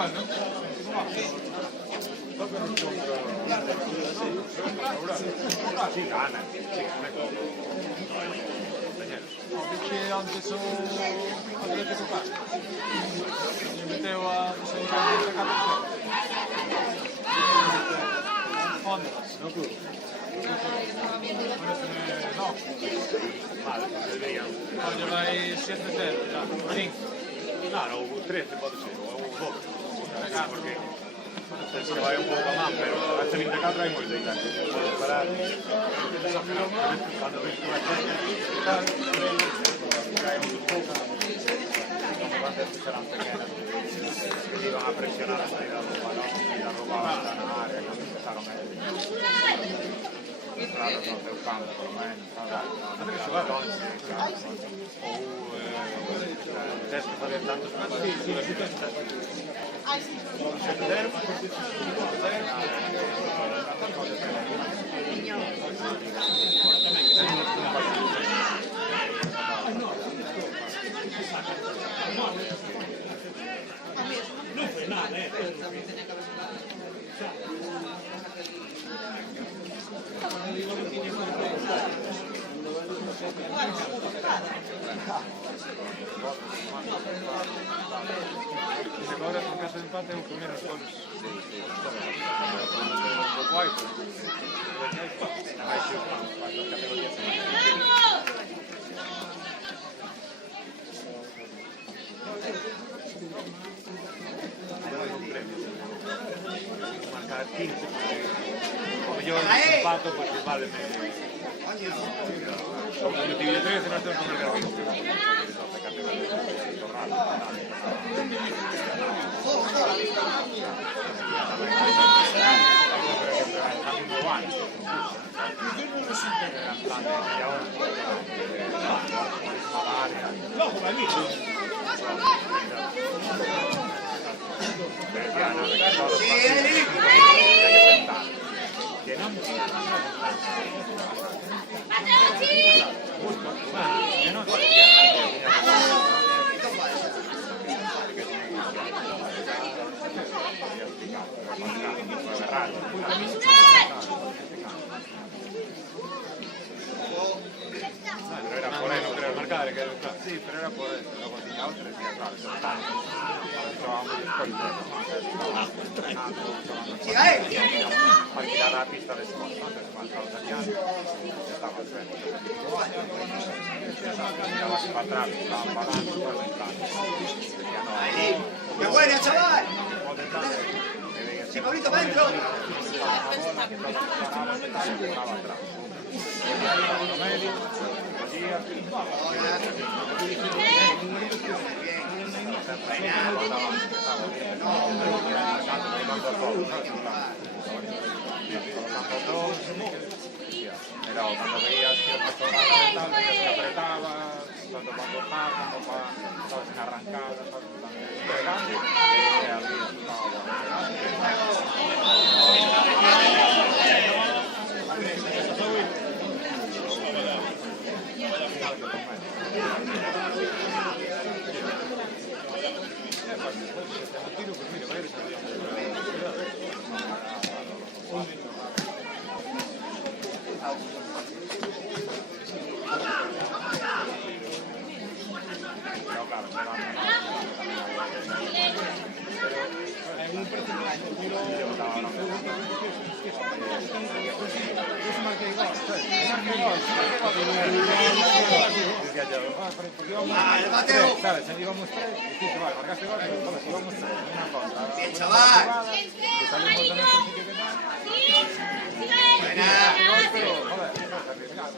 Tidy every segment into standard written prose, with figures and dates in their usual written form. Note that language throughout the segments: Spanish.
Bueno, sì, gana, sì, non è come perché anche su Atletico qua mi mettevo a solitamente Honduras, no più. No, oggi vai 7-0 già, 5. No, no, 3 te puedo decir, o un poco. Porque es que vaya un poco más, pero hasta 24 hay muy de puedes parar. Cuando ves una gente, hay un poco. Cuando saranno pequeñas, que iban a presionar hasta ir a los balones y la robaban a la área, cuando empezaron a entrare nel campo, per lo meno. Non è che si va a testa sta diventando Se ahora con caso de empate un primeros goles. marcare 15 come io ho fatto poi si vale meglio sono venuti via 3 se non stiamo con il gravissimo Pero era por eso, creo, marcare che sì, però era por eso, lo continuavo tre sia claro, al tirare la pista del scorso, no? Per quanto Italiano stava facendo. Stava spatrato, stava ballando, stava entrando. ¡Qué buena, chaval! ¡Sí, Pablito, para adentro! Pero cuando veías que el pastor veías que apretaba, tanto cuando marcan, cuando en arrancada, se íbamos 3, dijiste, vale, marcaste gol, pero si íbamos 3, una cosa. ¡Bien, chaval! Que salimos de nuestro sitio que tal. Pero, joder, no es arriesgado.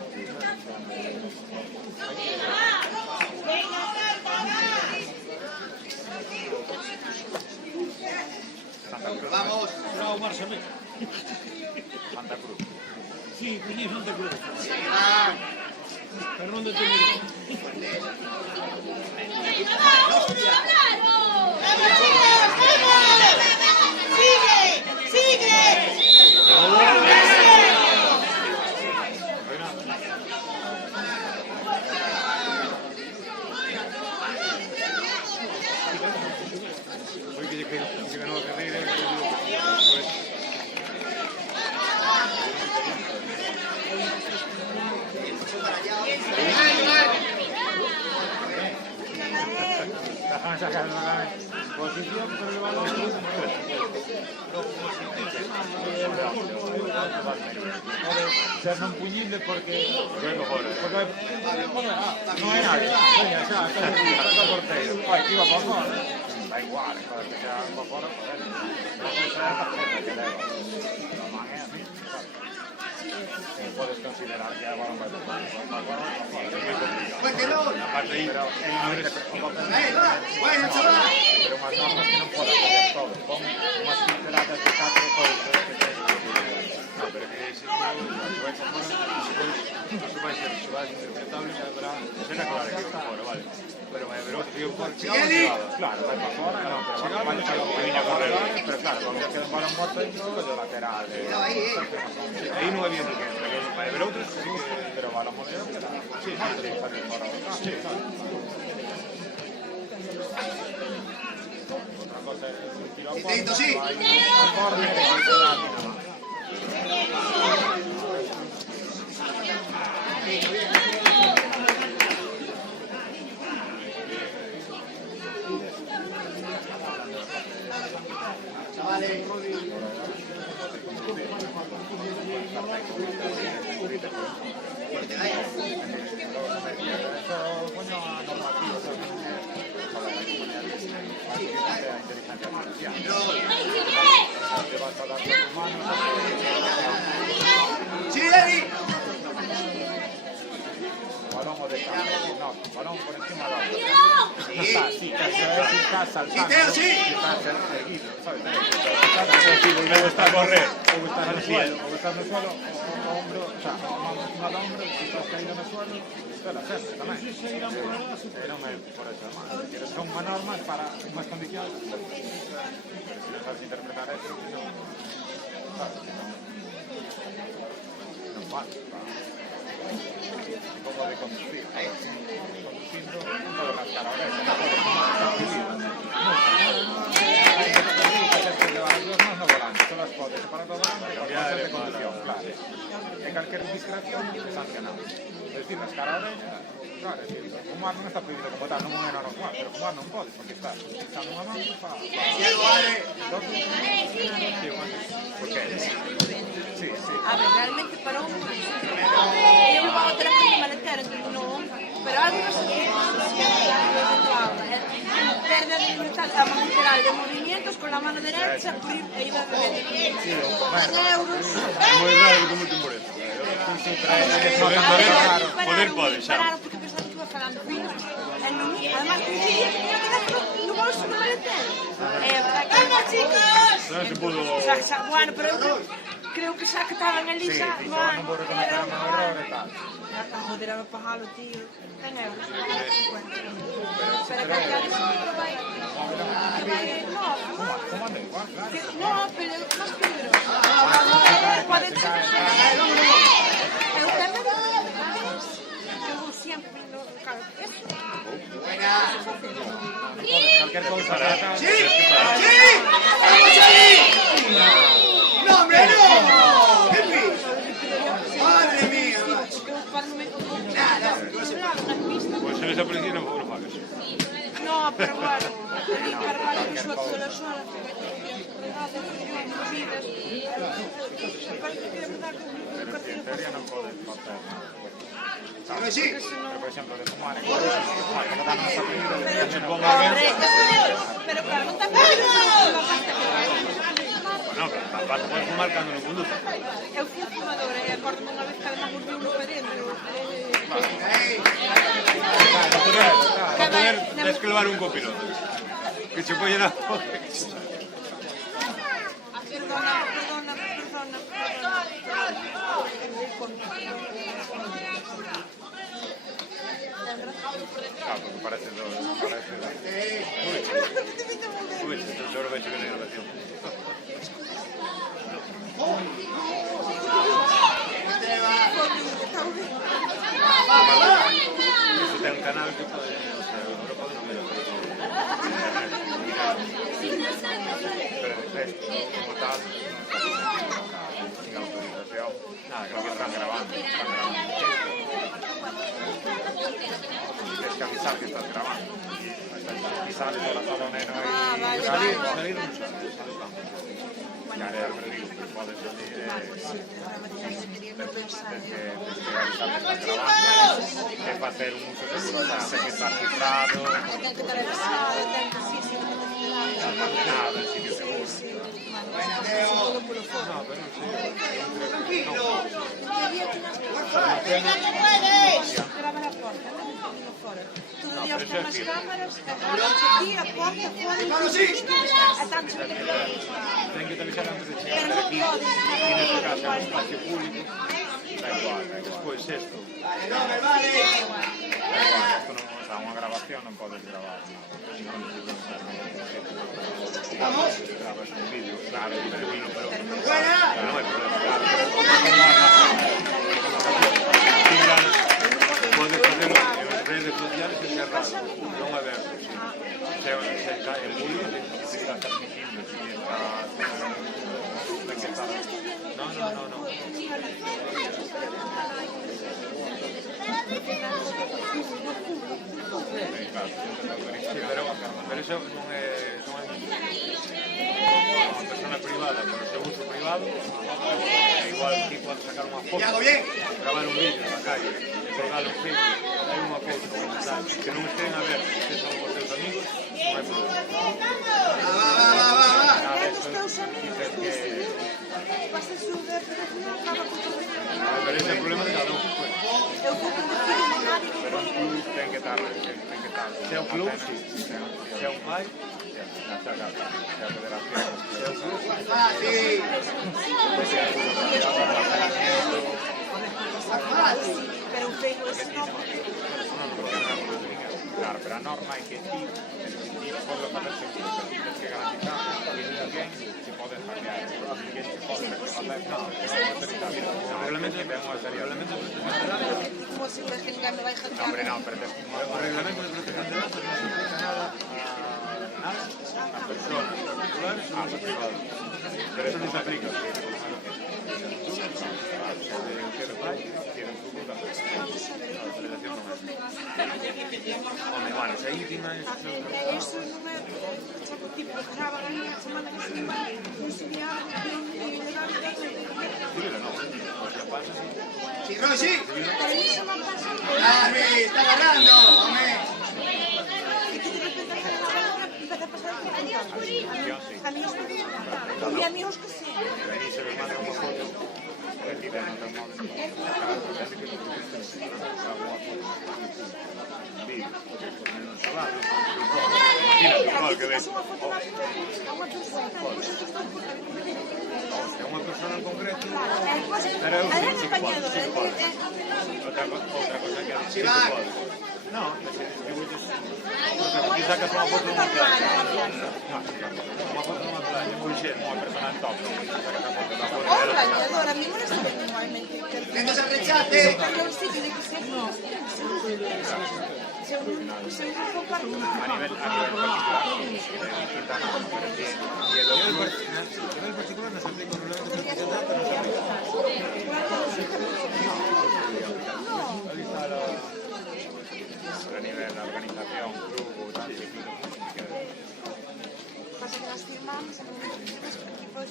Santa Cruz. Vamos. Bravo, Marcelo. Santa Cruz. Sí, Piñé Santa Cruz. Sí, va. Fernando Tenerife. Poi che van a sacar una posición, pero el balón ser non puñible porque non hai nadie. Veña, xa, está o porteiro. Vai, que iba para fora. Da igual, joder, que sea para fora, joder. Esa é a tarjeta que leva. La man é así. Puedes considerar que a balón vai para fora. Fuerte, no. Aparte aí, pero Bueno, chaval. pero unhas normas que non podes hacer todo. Pon unhas pinceladas de 4 cousas que tens que considerar. No, pero que ese vai ser interpretable, será claro que vai fora, vale. Pero vai haber outro que por claro, vai para fora, non, pero vai para o que viña a correr. Pero claro, cando queda un balón morto dentro, é do lateral. aí non había ninguén, pero vai haber outros que sí que... Pero o balón morto queda. Sí, salir fora do campo. Sí, claro. Outra cosa é un tiro a Intento, sí. vai a córner e vai ser a final. Chavales. Fuerte, ahí. Eso coño a normativa, ¿sabes? Te vas a dar tus manos. Sí, Dani. Balón o de casa. No, balón por encima de la otra. Sí. Sí, está saltando. Sí, Teo, sí. Está seguido, ¿sabes? Luego está a correr. O estás en el suelo, o hombro, o sea, mano encima del hombro, si estás caído en el suelo, te la haces tamén. Non é por eso, hermano. Son unha normas para unhas condicións. Pero se non sabes interpretar eso, non, sabes, non vale. Como de conducir. Conducindo, non podes rascar a oreja, non podes fumar, estás prohibido. No volante, solo las podes separar do volante por cosas de conducción, claro. E calquer discreción é sancionado. Es decir, rascar a oreja, claro, es decir, fumar non está prohibido como tal, non é no fumar, pero fumar non podes, porque está utilizando unha mão para... ¿Por qué? Sí, sí. A ver, realmente para un... Eu vou a teléfono de maletero, que non... Pero algo non se tiene pérdida de libertad lateral de movimientos con la mano derecha e iba a ver euros. É moi raro como te morres. Poder pode, xa. Porque pensaba que iba falando fino. Además, no bolso do maletero. É verdade que... Non se pudo... Bueno, pero eu creo que xa que estaban ali Sí, xa... dixo, non vou reconocer a meu error e tal. Joder, a pagalo, tío. 100 euros, 50. Pero que ya después vai... Como anda igual, claro. No, pero é máis peligroso. Pode ser... Eu tamén eu vou sempre no... Claro, eso... Buena. Cualquier cosa, ¿verdad? Sí. Sí. ¡Vamos ahí! No, hombre, no. Pepi. Madre mía, macho. Nada. Pois se ves a policía non vou fagas. No, pero bueno, cargar un sueldo de la suela, regadas, movidas. Parece que é verdade que Pero o si en teoría non podes facer. Pero sí. Pero, por exemplo, de fumar en coche, como tal non está prohibido, Se ponga ben... pero claro, non está prohibido la pasta que vai. Bueno, vas a poder fumar cando non conduces. Eu fui fumadora e acordo unha vez que además volví un para dentro. Ey. Para poder tens que levar un copiloto. Que se poñen a... Perdona. Claro, porque parece do... Ui, seguro que che viene grabación. Eso ten un canal que pode... O sea, agora pode non ver o pero de texto, como tal, sin autorización, nada, creo que están grabando. Tienes que avisar que estás grabando. y sale por la zona neno Ah, vale, Salir vale. non sabe. ya le han perdido, puede salir que facer un uso seguro, o sea, hace que estar cifrado, Ten que estar avisado, ten que sí, sí, ten que estar almacenado en sitio seguro. todo polo foro. No, pero sí. Tranquilo. Había que nas gravar a porta, no foro. Todo o día os con as cámaras, e gravándose aquí, a porta, fora, Hermano, sí. e tanto se que Ten que te avisar antes de pero chegar non aquí. podes Y neste gravar caso é un espacio público. Da igual, da igual. Despois esto. Vale, no, me vale. Da igual, esto non, o sea, unha grabación non podes gravar nada. Vamos. Grabas un vídeo, claro, intervino, pero Buena. non hai problema, claro. Podes facelo en as redes sociales e cerrado. Non aberto, sí. Se cae en público, se está transmitindo, si está... No. Pero eso non é unha persona privada, por o seu uso privado, igual que pode sacar unha foto, ¿Y hago bien? gravar un vídeo na calle, colgalo en Facebook, hai unha foto, que non estén a ver, que son os teus amigos, non hai problema. Va. Nada, os teus amigos, vas a subir, acaba con todo isto. pero ese é o problema de cada un, pues. Eu vou conducir unha nadie que Pero un club ten que estar, Se é un club, sí. Se é un pai, na chaca, se a federación, se é un club, Fácil. pero o feio ese non. claro, pero a norma é que ti podes facer seguro, pero tienes que garantizar que ninguén se pode hackear, ninguén se pode facer, no, que non é autorizable. o reglamento de Como se que ninguén me vai No, hackear. hombre, no, pero te o reglamento de protección de datos non se aplica nada a personas particulares ou a privados. pero eso non se aplica. Bueno, se aí tiene Eso non é tipo que grava a semana que se vai, non se viaja, Sí, Rosy. pero iso non pasa. Dale, está agarrando. Hombre. E que de repente empeza a pasar por a mí está bien. E amigos que sí. Faz unha foto a unha persona, é unha persona en concreto, pero é españador, Outra cosa que Sí, va. no, aquí sacas unha foto nunha playa, unha foto nunha playa, moi xente, unha persona en top, o bañador, a mí me está bien igualmente. Atentos al rechate. Pero sí, tiene que ser se un grupo para a nivel particular, e a nivel particular non se aplica o reglamento de protección de datos, non se aplica. Aquí está a nivel de organización, grupo, tal, y pasa que las firmamos en un equipo de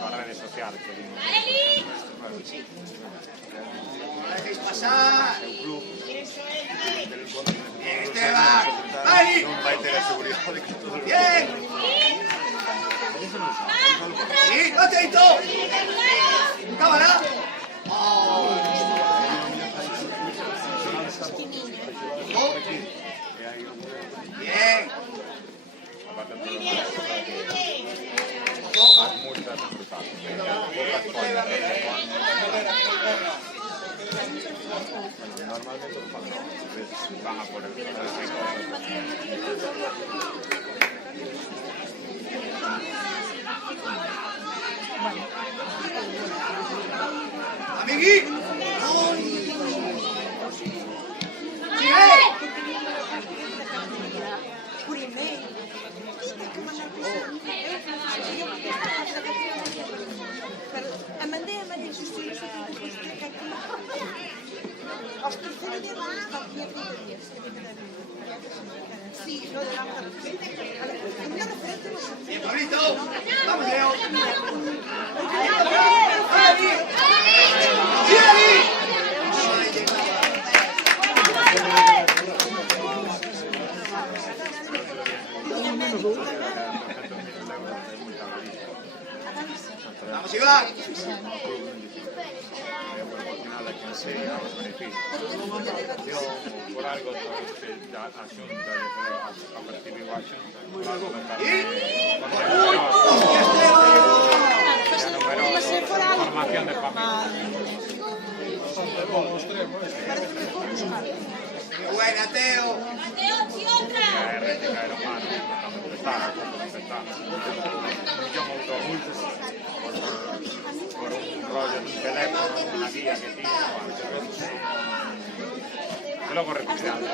para redes sociales, que digo. No dejéis pasar. Bien, Esteban. Vale. Non vai ter a seguridade de que todo o Bien. Sí, atento. Cámara. Bien. as multas son brutales. Poucas coisas que se ponen. Normalmente lo fan, van a por el Amigui. Sigue. por e-mail. Tienes que mandar pero a mandei a María Justina los terceros de más, sí, lo de la el mío referente no sé. Bien, Pablito. Vamos, Leo. ¡Sí, David! Vamos, Iván. Proporcionada a quien sea a los beneficios. Yo, por algo, a Xunta, a percibir a Xunta, por algo me formación de familia. Buena, Teo. Caer humano, empezar, yo me autobulto por un rollo en un teléfono, una guía que tiene, y luego recuperando.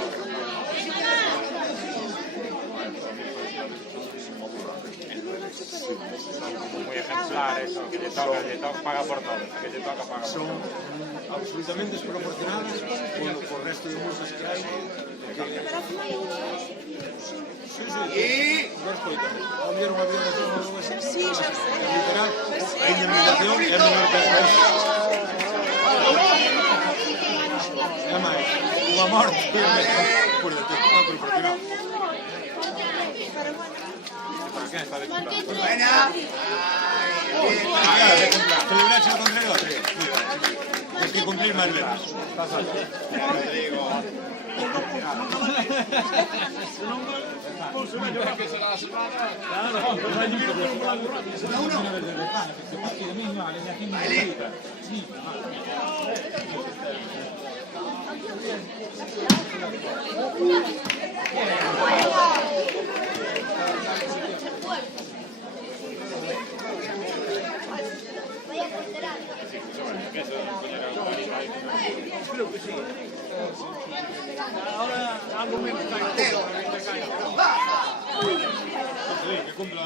Son como muy ejemplares, que le toca, paga por todo, que le toca, paga por todo. Absolutamente desproporcionadas por el resto de multas que hay. Sí, no escoito. Ao ver un avión de todo algo así, literal, a indemnización é menor que a é máis, unha morte por desproporcionado. ¿Para qué está de cumpleaños? Buena. Celebrarse el contenedor. Hay que cumplir más veces. Ahora algo menos. Que cumpla.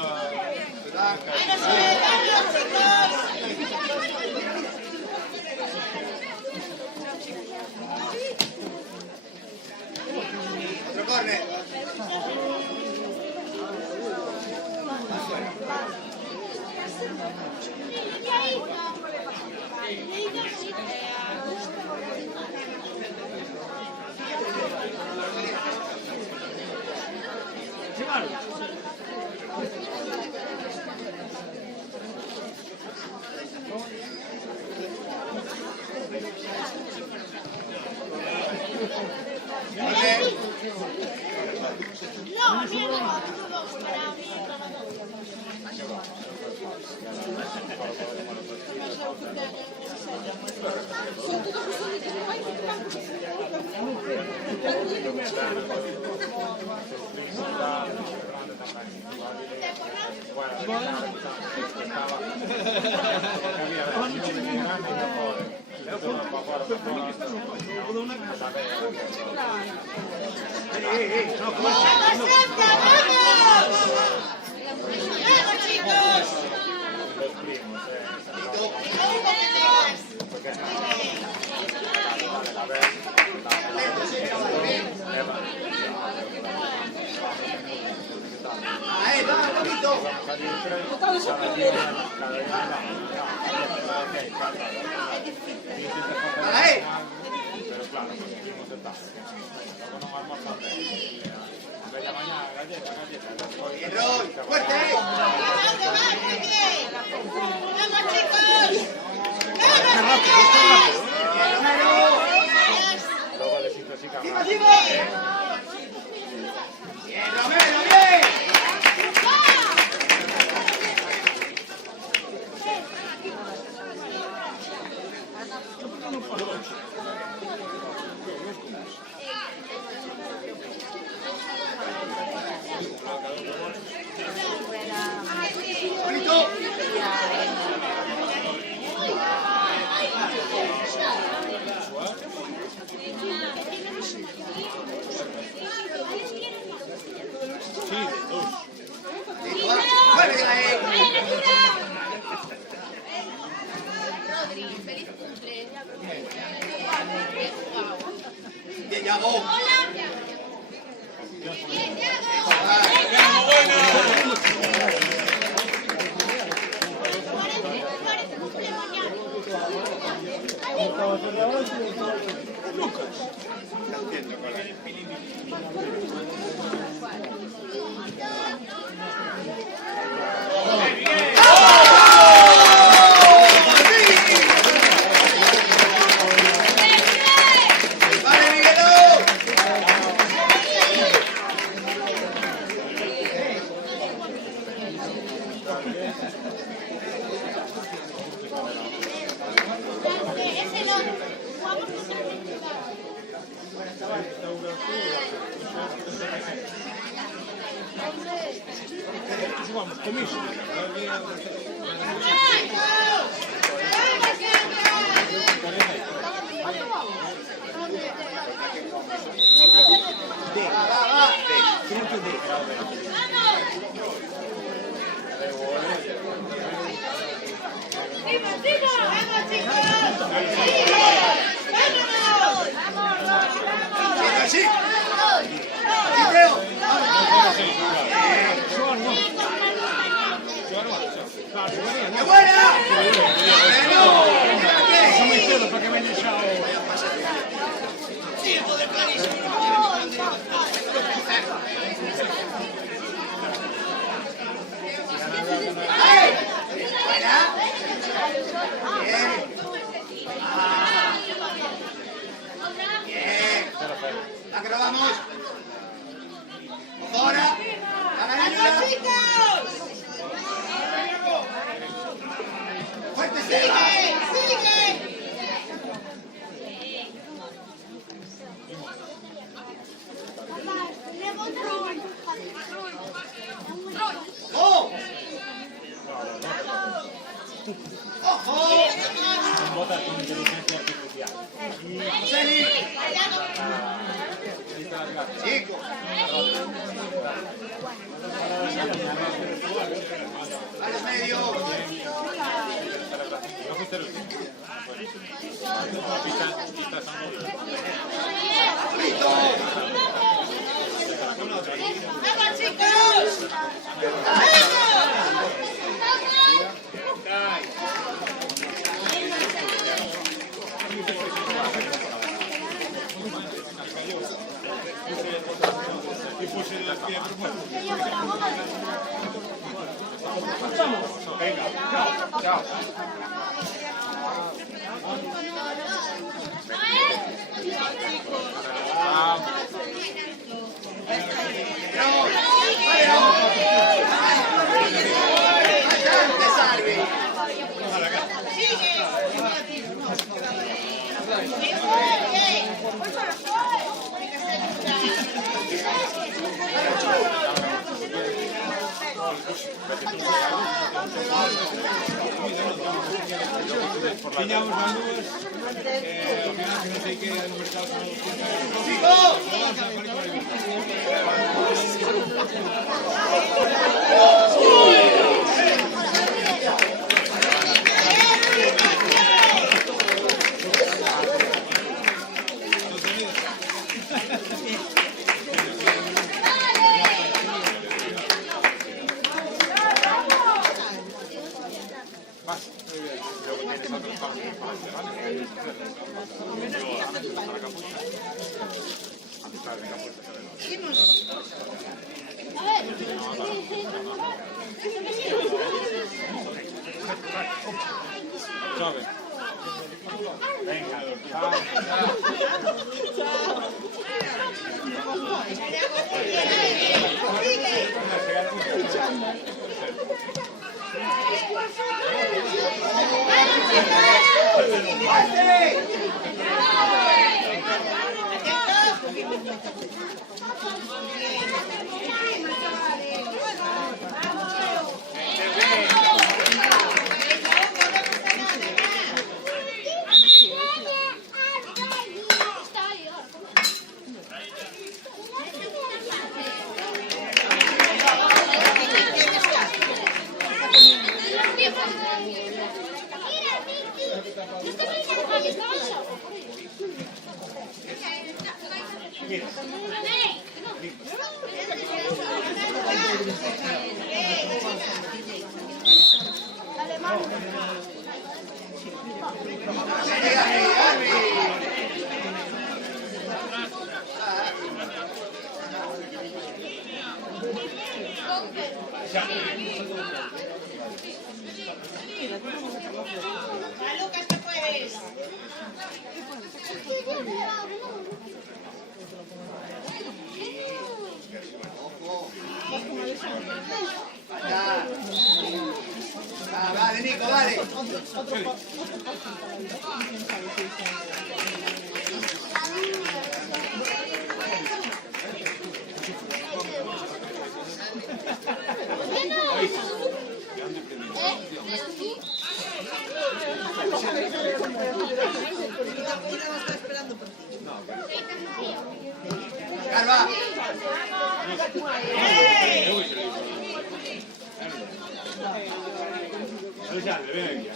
Otro córner. Ahí va, Pablito. Ahí. Pero claro, nos seguimos etapas. Luego no vamos a hacer. Bella mañana, galleta. Bien, Roy. Fuerte. ¡Vamos, chicos! Bien, Romero. Luego le siento así, cabrón. ¡Sigo, sigo! Bien, Romero, bien. Bonito. ¡Muérdela ahí! Rodri, feliz cumple. Tiago. Vale, Miguelito. Ese no. Jugamos con Sí. Mateo. ¡Qué buena! Sono in chiedo perché venne ciao. Buena. Bien. Bien. La que nos vamos. Ahora. A la ayuda. Fuerte, Seba. ¡Oh! ¡Ojo! Vota con inteligencia artificial. Seni. Chico. Al medio. No fuiste el último. Listo. ¡Vamos, chicos! Ciao. Bastante, Salvi. Pigliamo la luz, ovviamente non sei che hanno mercato Ciao. Va, Lucas, que puedes. Allá. Vale, Nico, vale. Calma. Alexandre, ven aquí.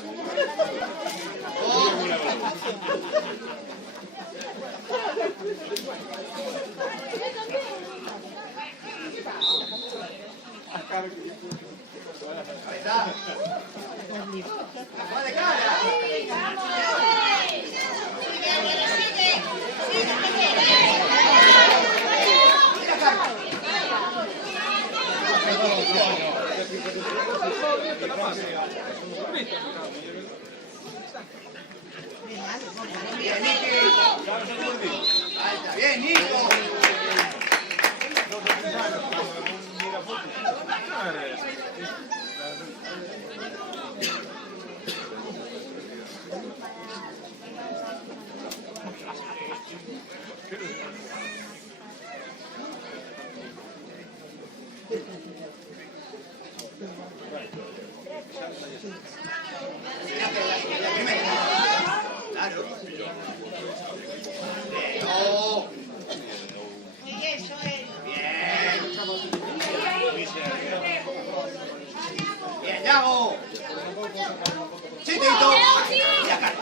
Ahí está. Vale, cara. Mira, cara. Bien, Niki. Ahí está, bien, Nico. Mira que la primera. Claro. Leo. Muy bien, Joel. Bien. Bien, Yago. Sí, Tito. Mira, cara.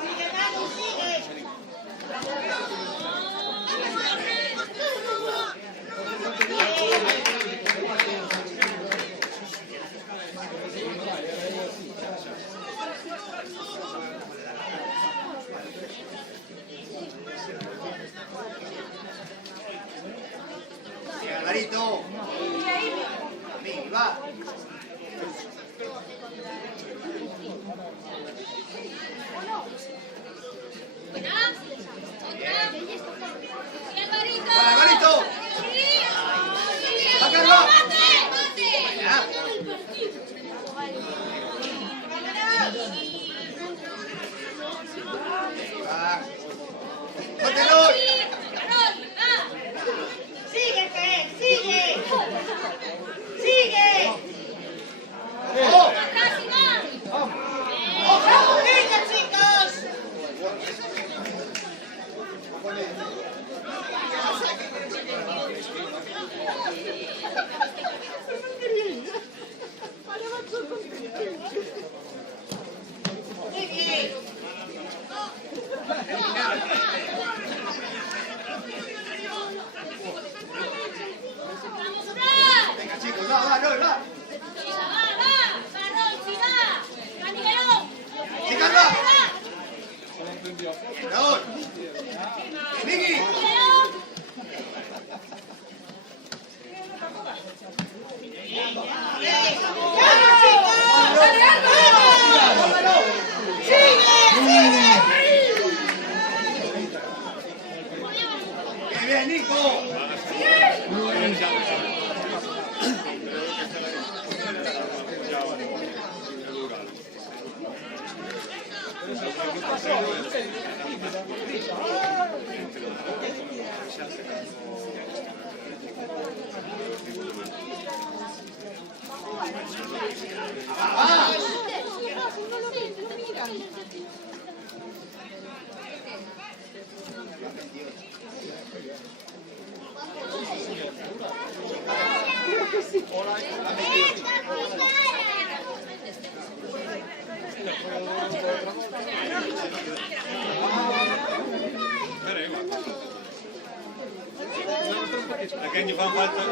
Sigue, Manu, sigue. Bien, Alvarito. Miki, va. Para Alvarito. Va, Carlos. Allá. Va. ¡Cóntelo! Sigue, Fer, sigue. Sigue. ¡Oh! Venga, chicos. Muy bien. Venga, chicos, va, va, Lol, va. Sí, Carlos. Raúl. Miki. Bien, bien, Nico. pequeños fan falta.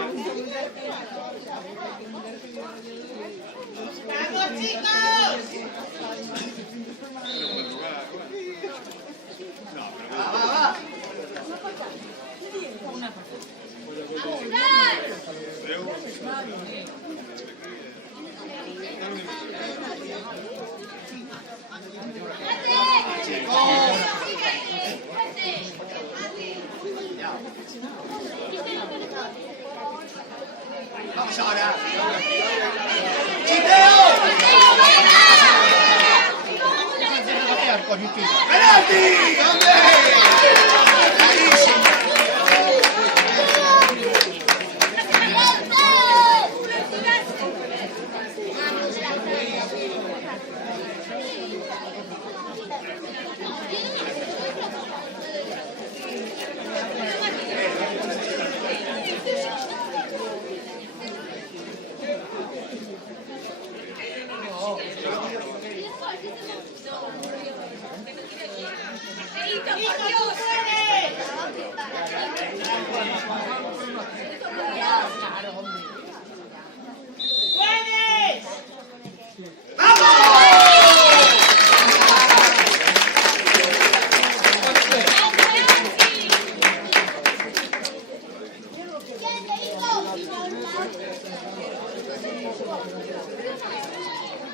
¡Vamos, chicos! Va. Vamos ahora. ¡Chiteo! ¡Penalti! ¡Hombre! ¡Clarísimo!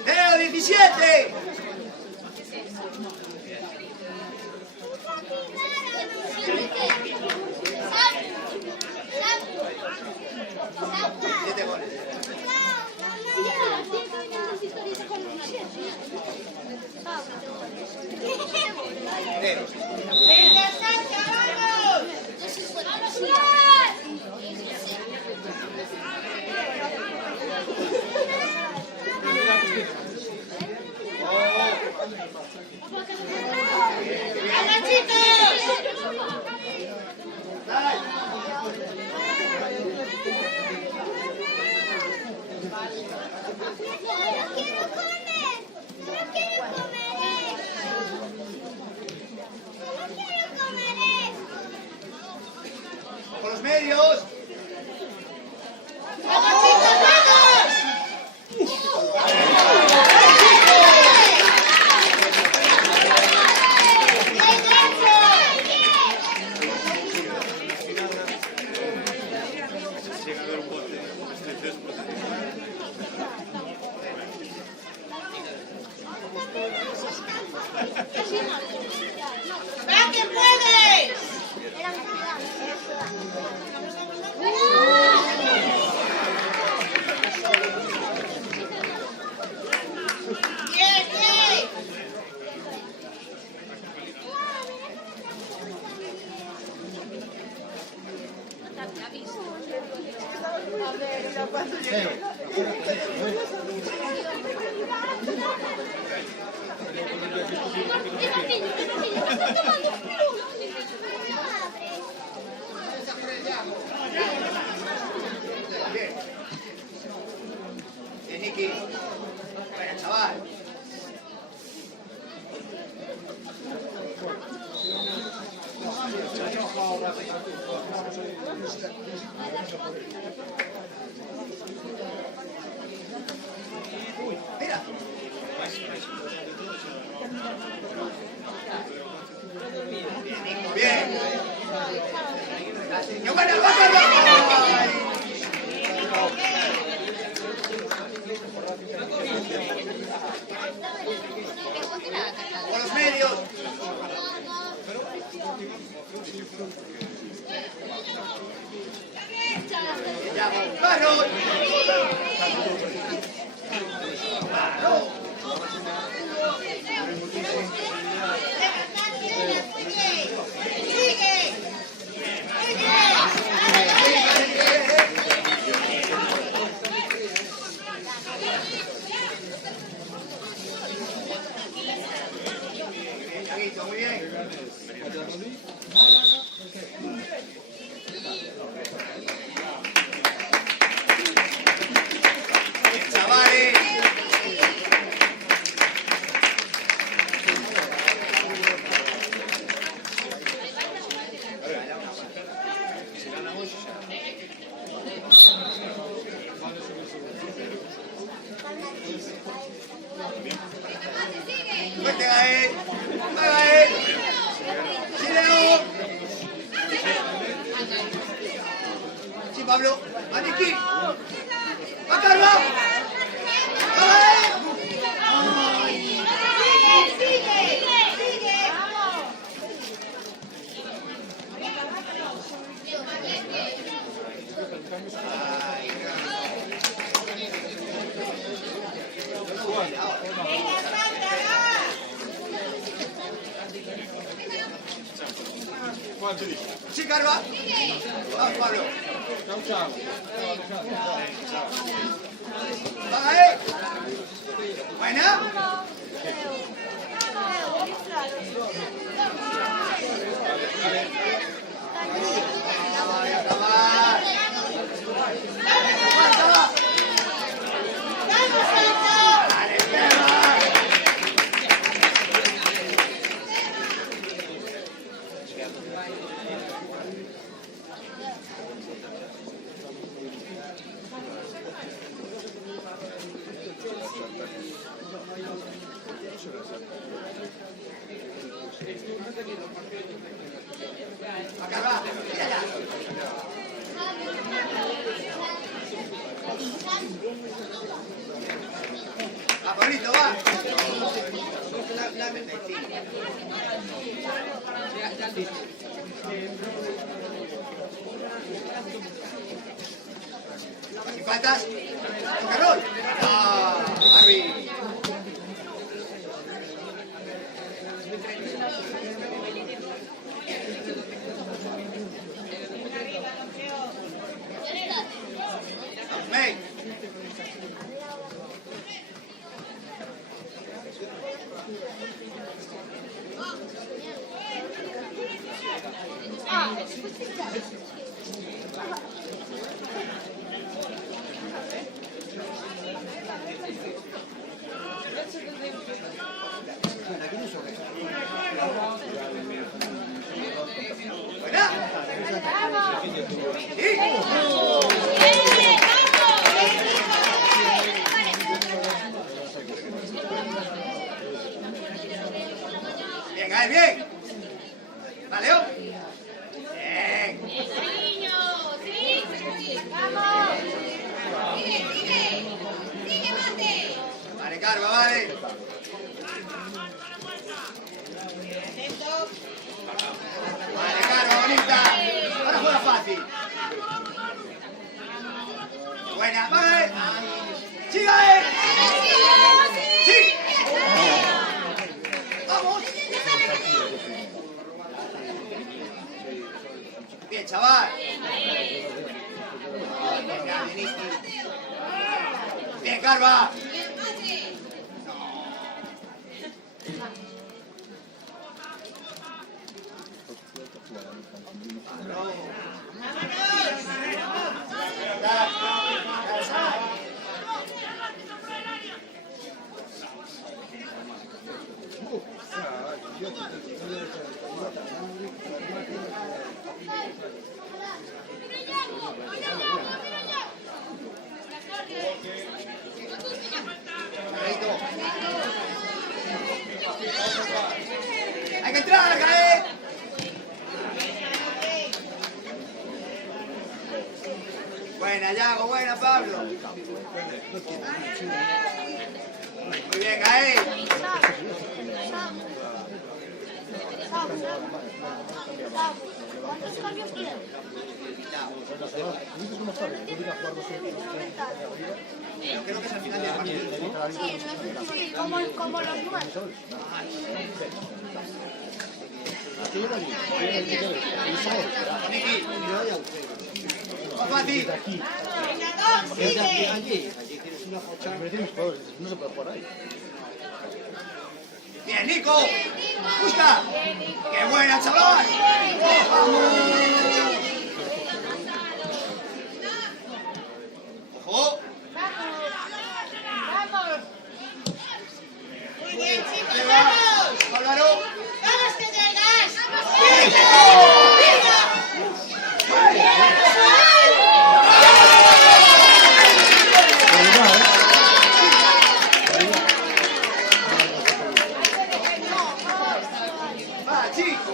¡Leo 17! ¡Venga, Sancha, vamos! ¡Vamos, chicos! ¡Por los medios! ¡Vamos, chicos, vamos! ¡Va que puedes! ¡Bien, bien! Bien, Niki. Venga, chaval. Mira. Bien, Nico, bien. ¡Qué buena, por los medios. Ya, ¡Barro! ¡Sigue! Chaguito, muy bien. Chavales. Pablo. ¡Va, Niki! ¡Va, Carlos! Sí, Carva. Vamos, Pablo. Va, buena. Va, Pablito, va. ¿Qué faltas? ¡Carol! ¡Ah! ¡Arby! ¡May! Bien, ahí, bien. Vale, Leo. Bien. Vale, Carva, vale. Vale, Carva, bonita. Ahora juega fácil. Buena, vale. ¡Siga, ¡Sí! ¡Vamos! Bien, chaval. Bien, Carva. Hay que entrar, Gael. Buena, Yago, buena, Pablo. Muy bien, Gael. ¿Cuántos cambios tienen? Creo que es al final del partido. Sí, como los nuevos. Va fácil. Bien, Nico. Busca. ¡Qué buena, chaval! ¡Ojo! Muy bien, chicos, vamos. ¡Álvaro! Vamos, que llegas. ¡Va, chico!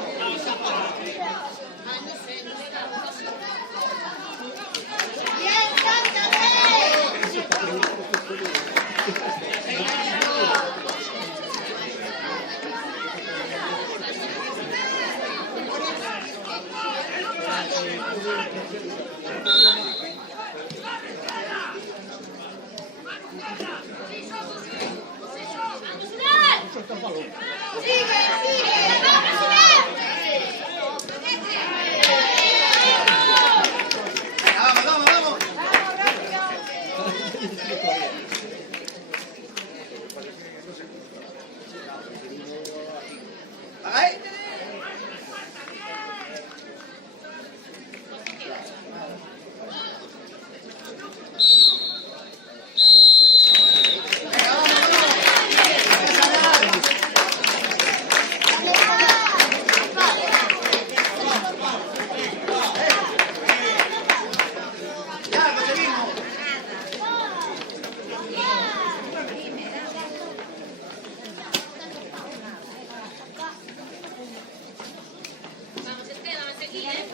Vamos, vamos, vamos. Ahí. Ya, conseguimos. Vamos, Esteban, a seguir, ¿eh?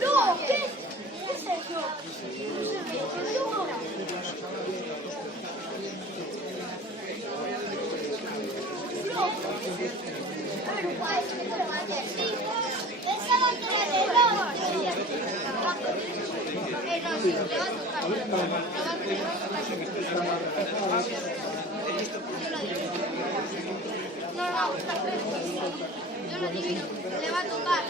No, ¿qué es eso? Yo lo adivino, le va a tocar.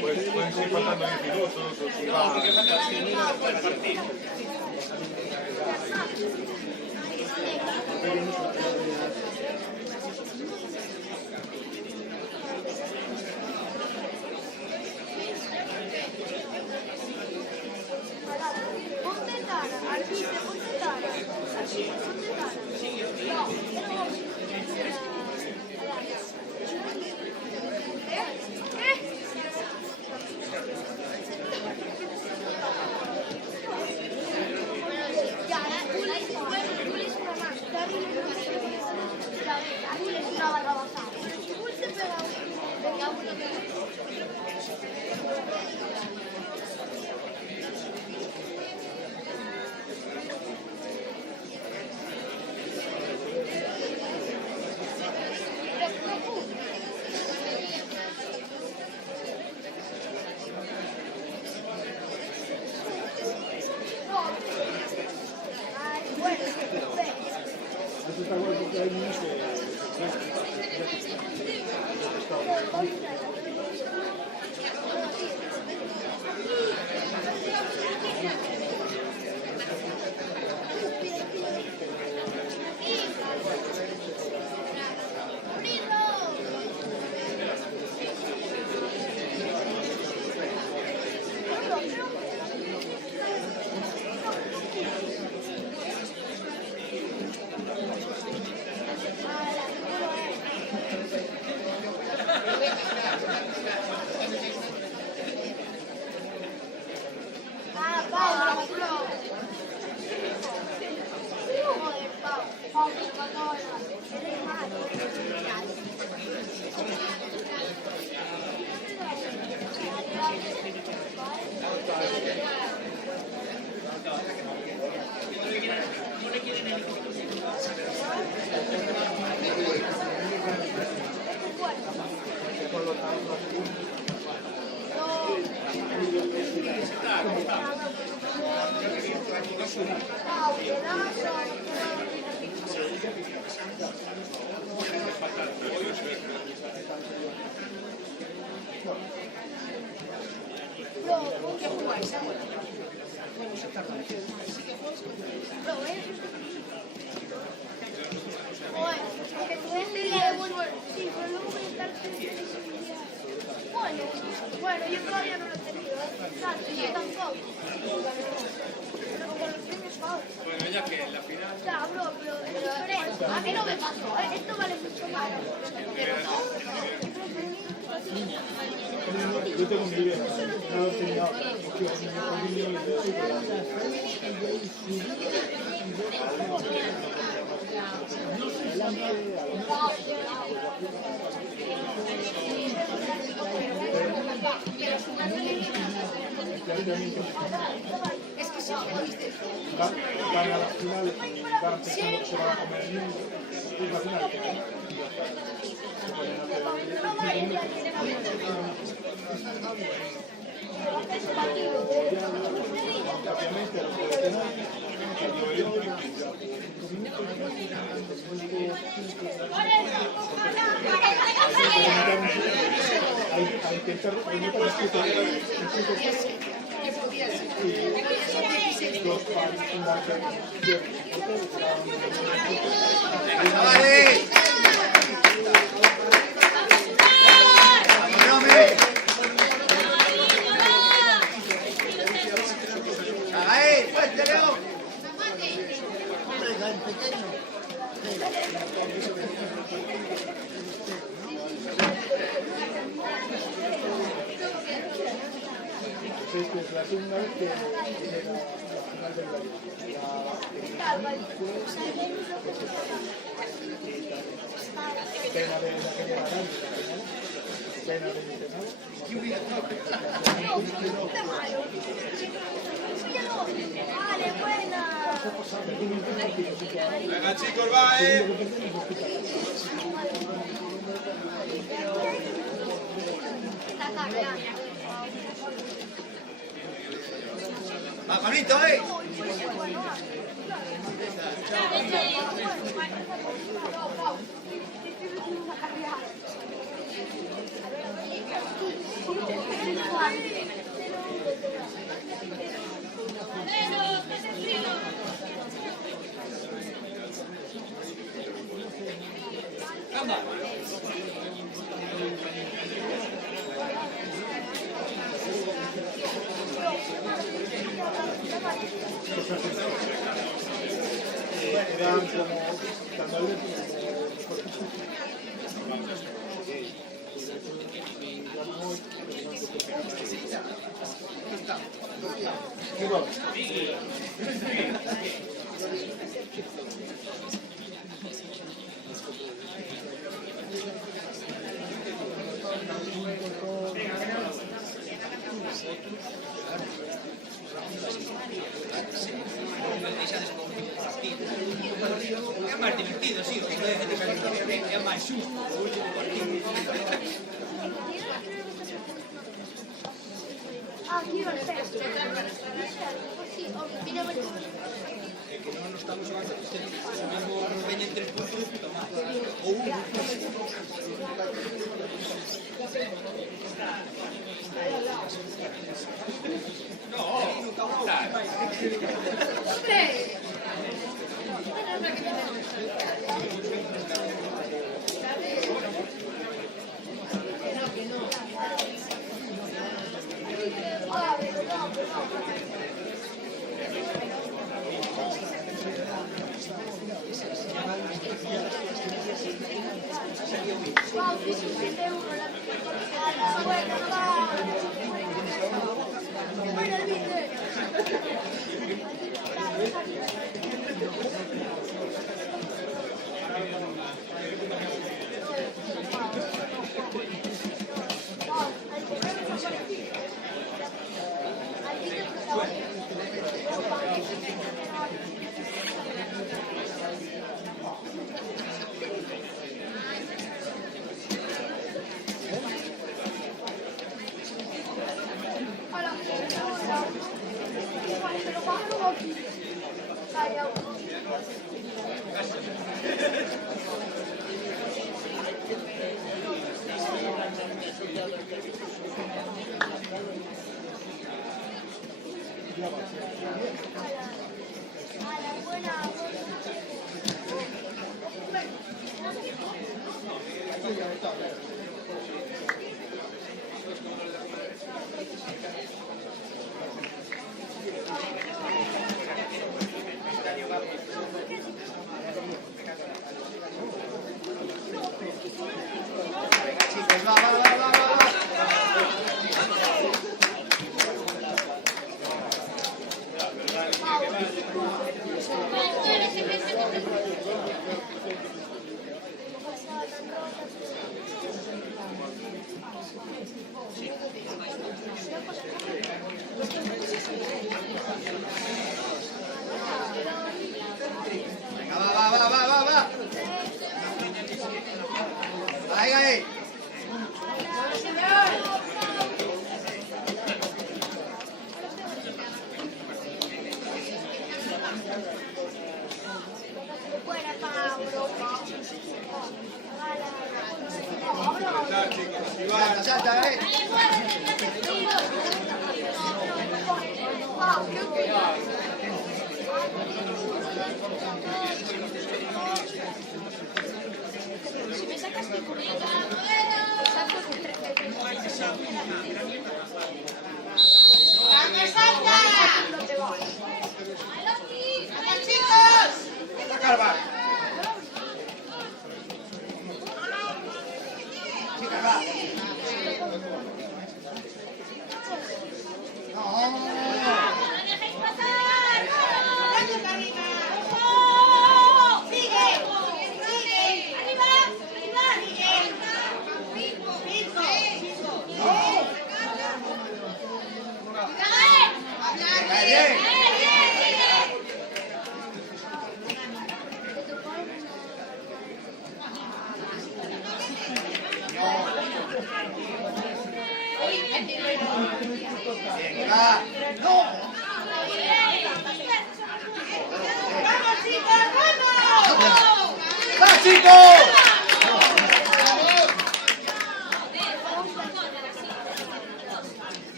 pues pueden seguir faltando 10 minutos, o si va... Ponte cara, Arquite, ponte cara. Ponte cara. No, Bueno, yo todavía no lo he tenido, yo tampoco. Pero como los premios favor. Bueno, ya que en la final... Ya, bro, pero es diferente. A mí no me pasó, ¿eh? Esto vale mucho más. Pero no. Yo tengo un video, no lo he terminado. Es que sí, Van a la final, van pensando que se van a comer el mundo, y la final. A intentar remontar el punto que podía ser. dos para fundarte. ¡Chavales! ¡Fuerte, León! Esta es la segunda vez que llega la final del Valle. Pena de la que llega grande, pena de internado. Vale, buena. Venga, chicos, va, ¡Va, Juanito, É máis divertido, sí, o que é máis xusto o último partido. Aquí va el texto. Sí, mira, É que non estamos xogando este mesmo nos veñen 3 puntos, puta máis. Ou un.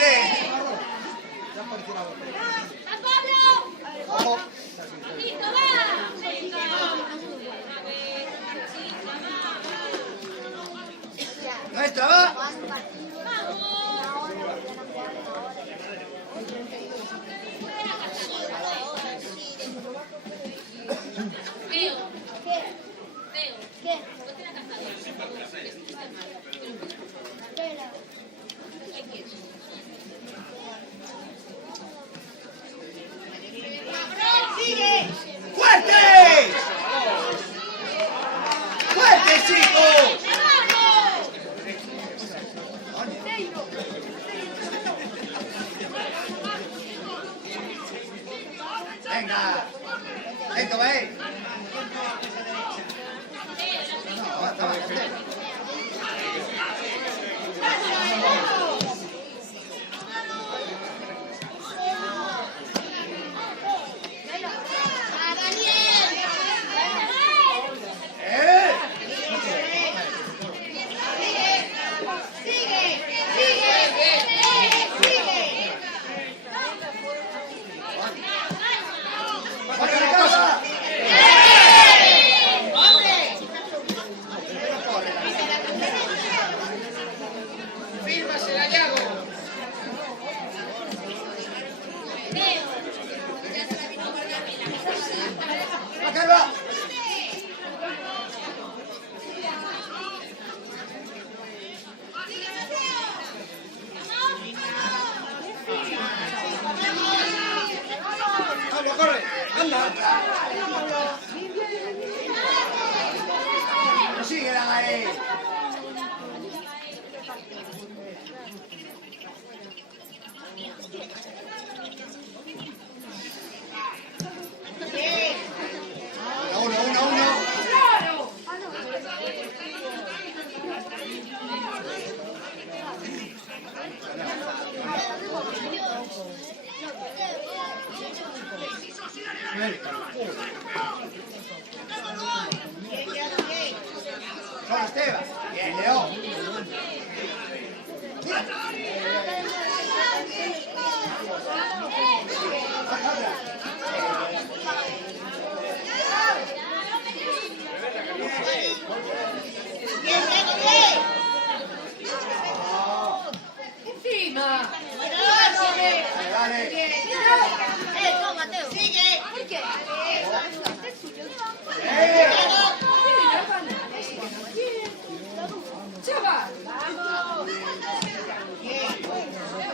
querés. ¡Va, Pablo! Ojo. ¡Listo, va! ¡Venga! A ver, chica, Nuestra va. vamos. Teo, Teo, ponte la cazadora. ¿Qué quieres? ¡Fuerte! ¡Fuerte, chicos! Venga. Esto va ahí. No, está bien. Síguela ahí. Uno. Son Esteban. Bien, León. No, Mateo. Sigue. ¿Por qué? Chaval.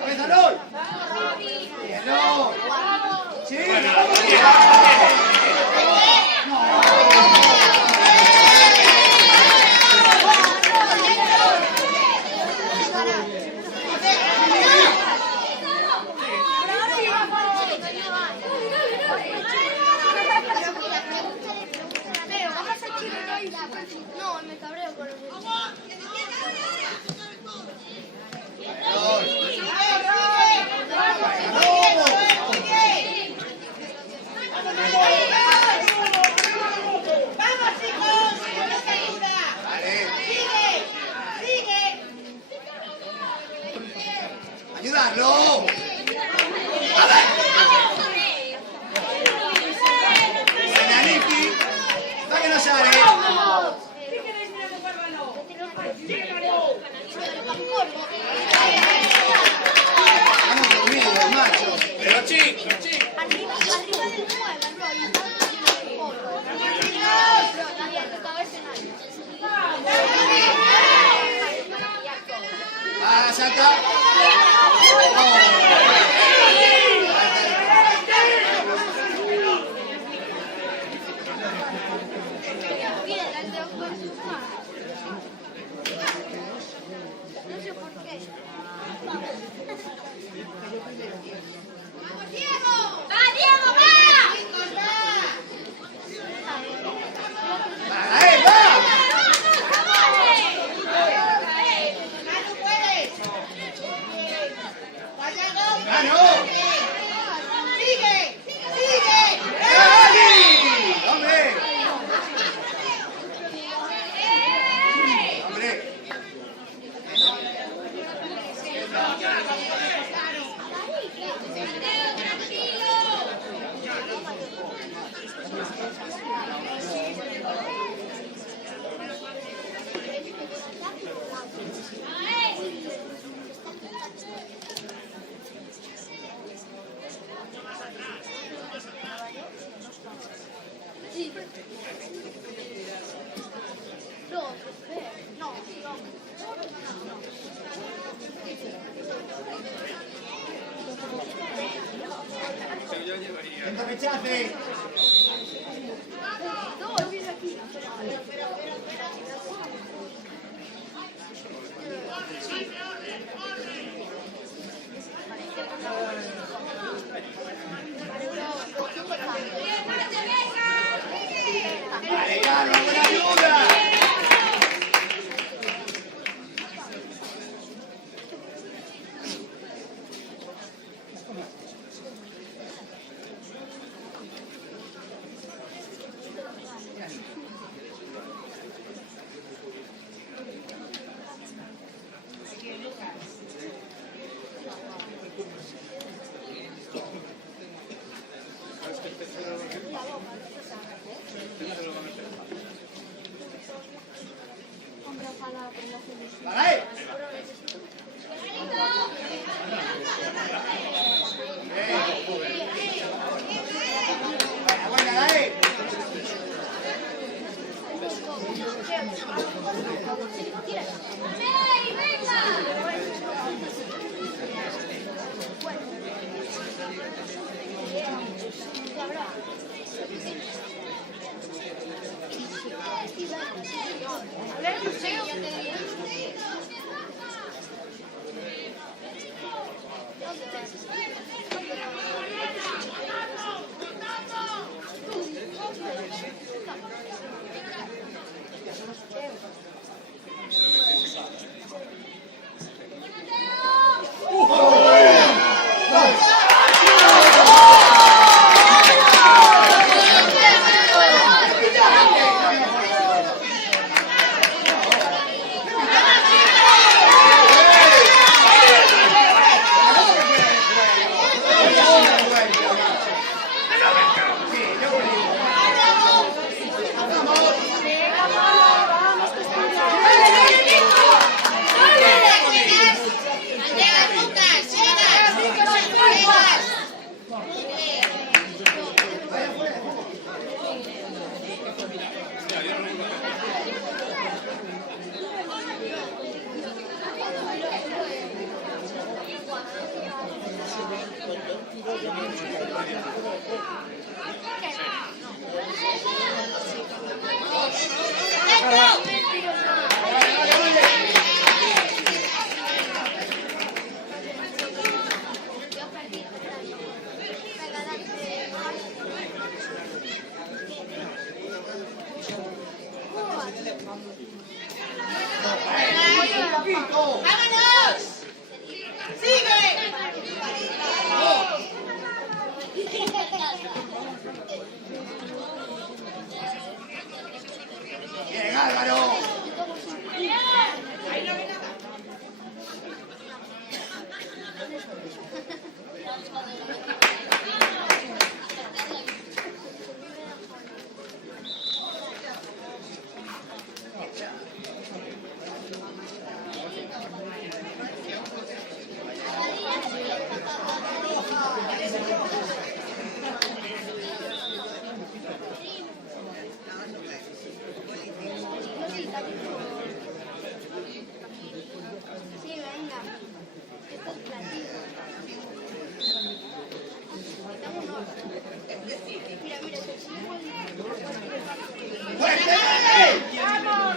¡Pétalo! ¡Bien, no! ¡Sí! No, me cabreo con los ¡Vamos, chicos! ¡Que nos ayuda! ¡Sigue! ¡Ayudarlo! ¡Senaliki! ¡Va que no sale! ¿Qué queréis mirar de Bárbaro? Vamos conmigo, macho. Pero chicos, Arriba del mueble, bro, y está haciendo el polvo. Bro, también tocaba escenario. ¡Ah, salta! Bien, el de Oscar Sumar. No sé por qué. ¡Va, Diego, va! ¡Ahí va! ¡Manu, puedes! ¡Manu! ¡Sigue! ¡Dale! ¡Hombre! ¡Hombre! Centro rechace. No, viene aquí. Vale, Carlos, buena ayuda. Vale. Buena, dale. ¡Vámonos! ¡Sigue! Bien, Álvaro. Sí, venga. Esto es platino. Tengo un oro. Mira, mira, te enseño el... ¡Fuerte! ¡Vamos!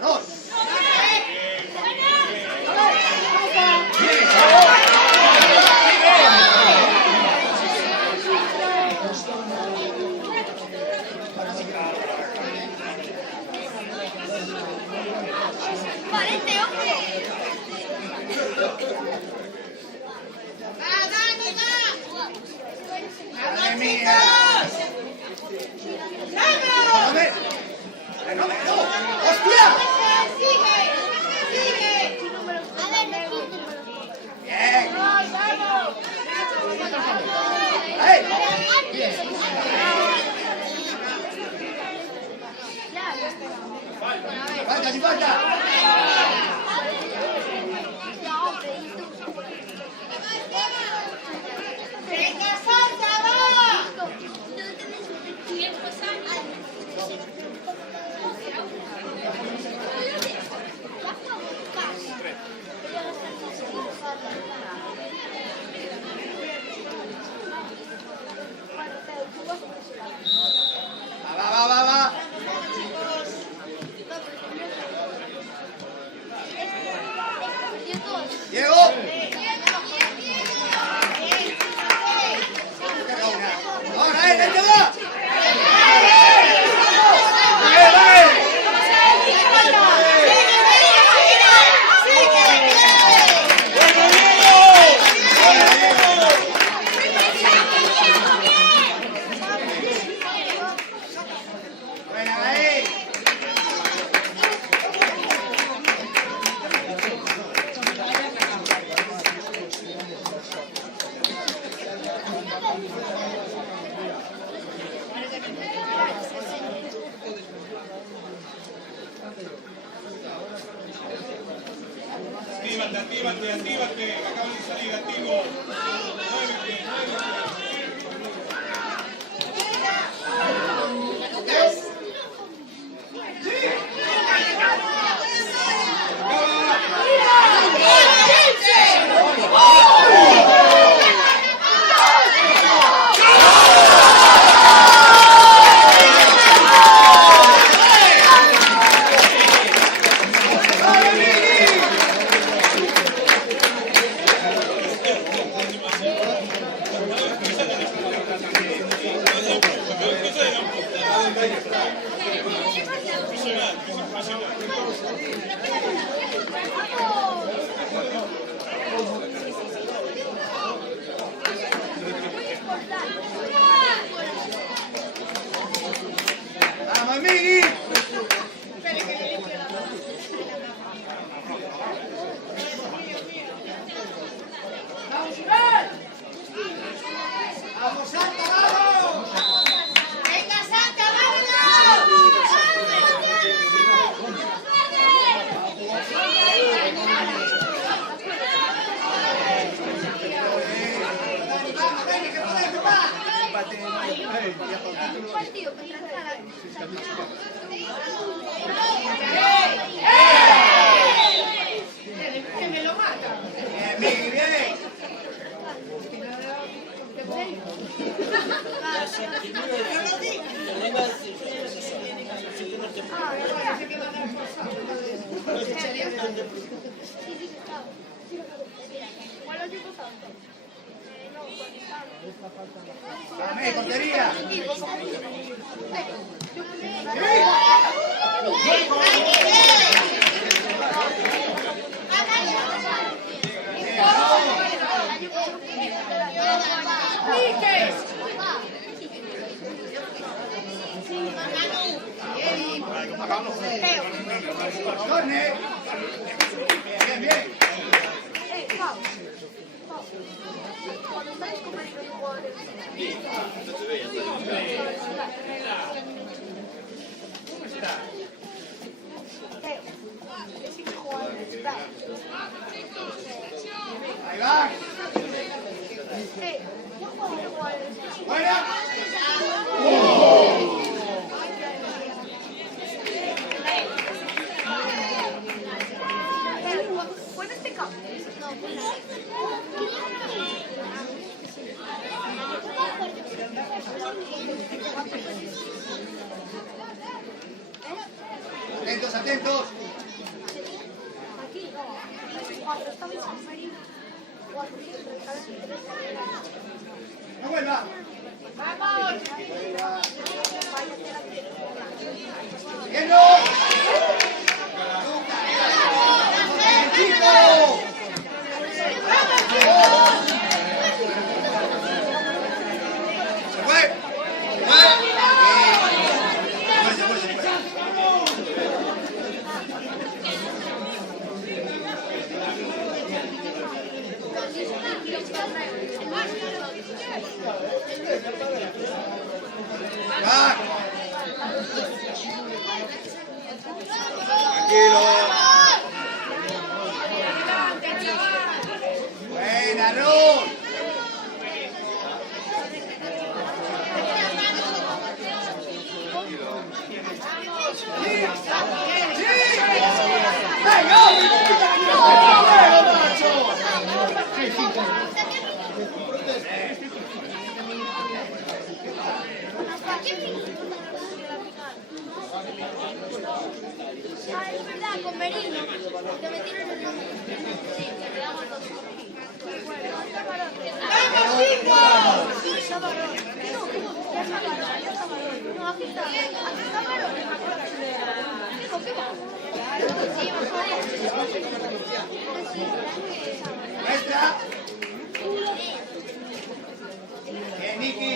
Dos. ¡Parece, hombre! ¡Hostia! Sigue. Bien. Vamos. ¡Ahí! ¡Falta, sin falta! Venga, salta, va. Va. Diego. Ahora, vente va. Buena, ahí. Actívate, acaban de salir, activo. Muévete. ¡Vamos, Miguel! ¡Vamos, Santa, vamos! Venga, Santa, vámonos. ¡Vamos, Dani, que podemos más! Que me lo mata. Bien, Miguel, bien. Vamos, portería. Corne. Bien, bien. Ahí va. Buena. ¿Puedes picar? Atentos, atentos. Aquí no. Cuatro estamos en cuatro. No vuelva. Vamos. Siguiendo. ¡Chico! Se fue. Ah, es verdad, con Merino, que metieron el nombre. Sí, que le damos dos. Bueno, está varón. ¡Vamos, chicos! Sí, está varón. Ya está varón, ya está varón. No, aquí está varón. Digo, ¿qué va? Sí, Maestra. Niki.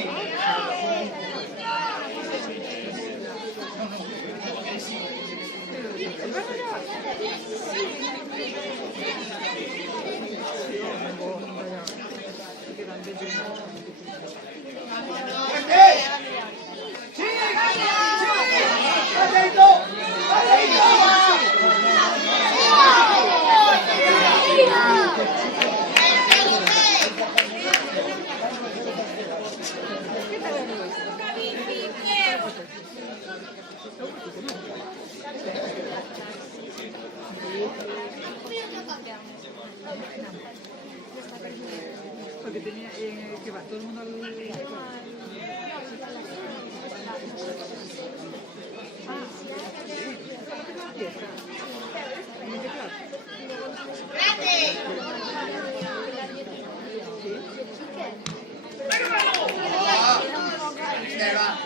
Porque tenía que va todo el mundo al...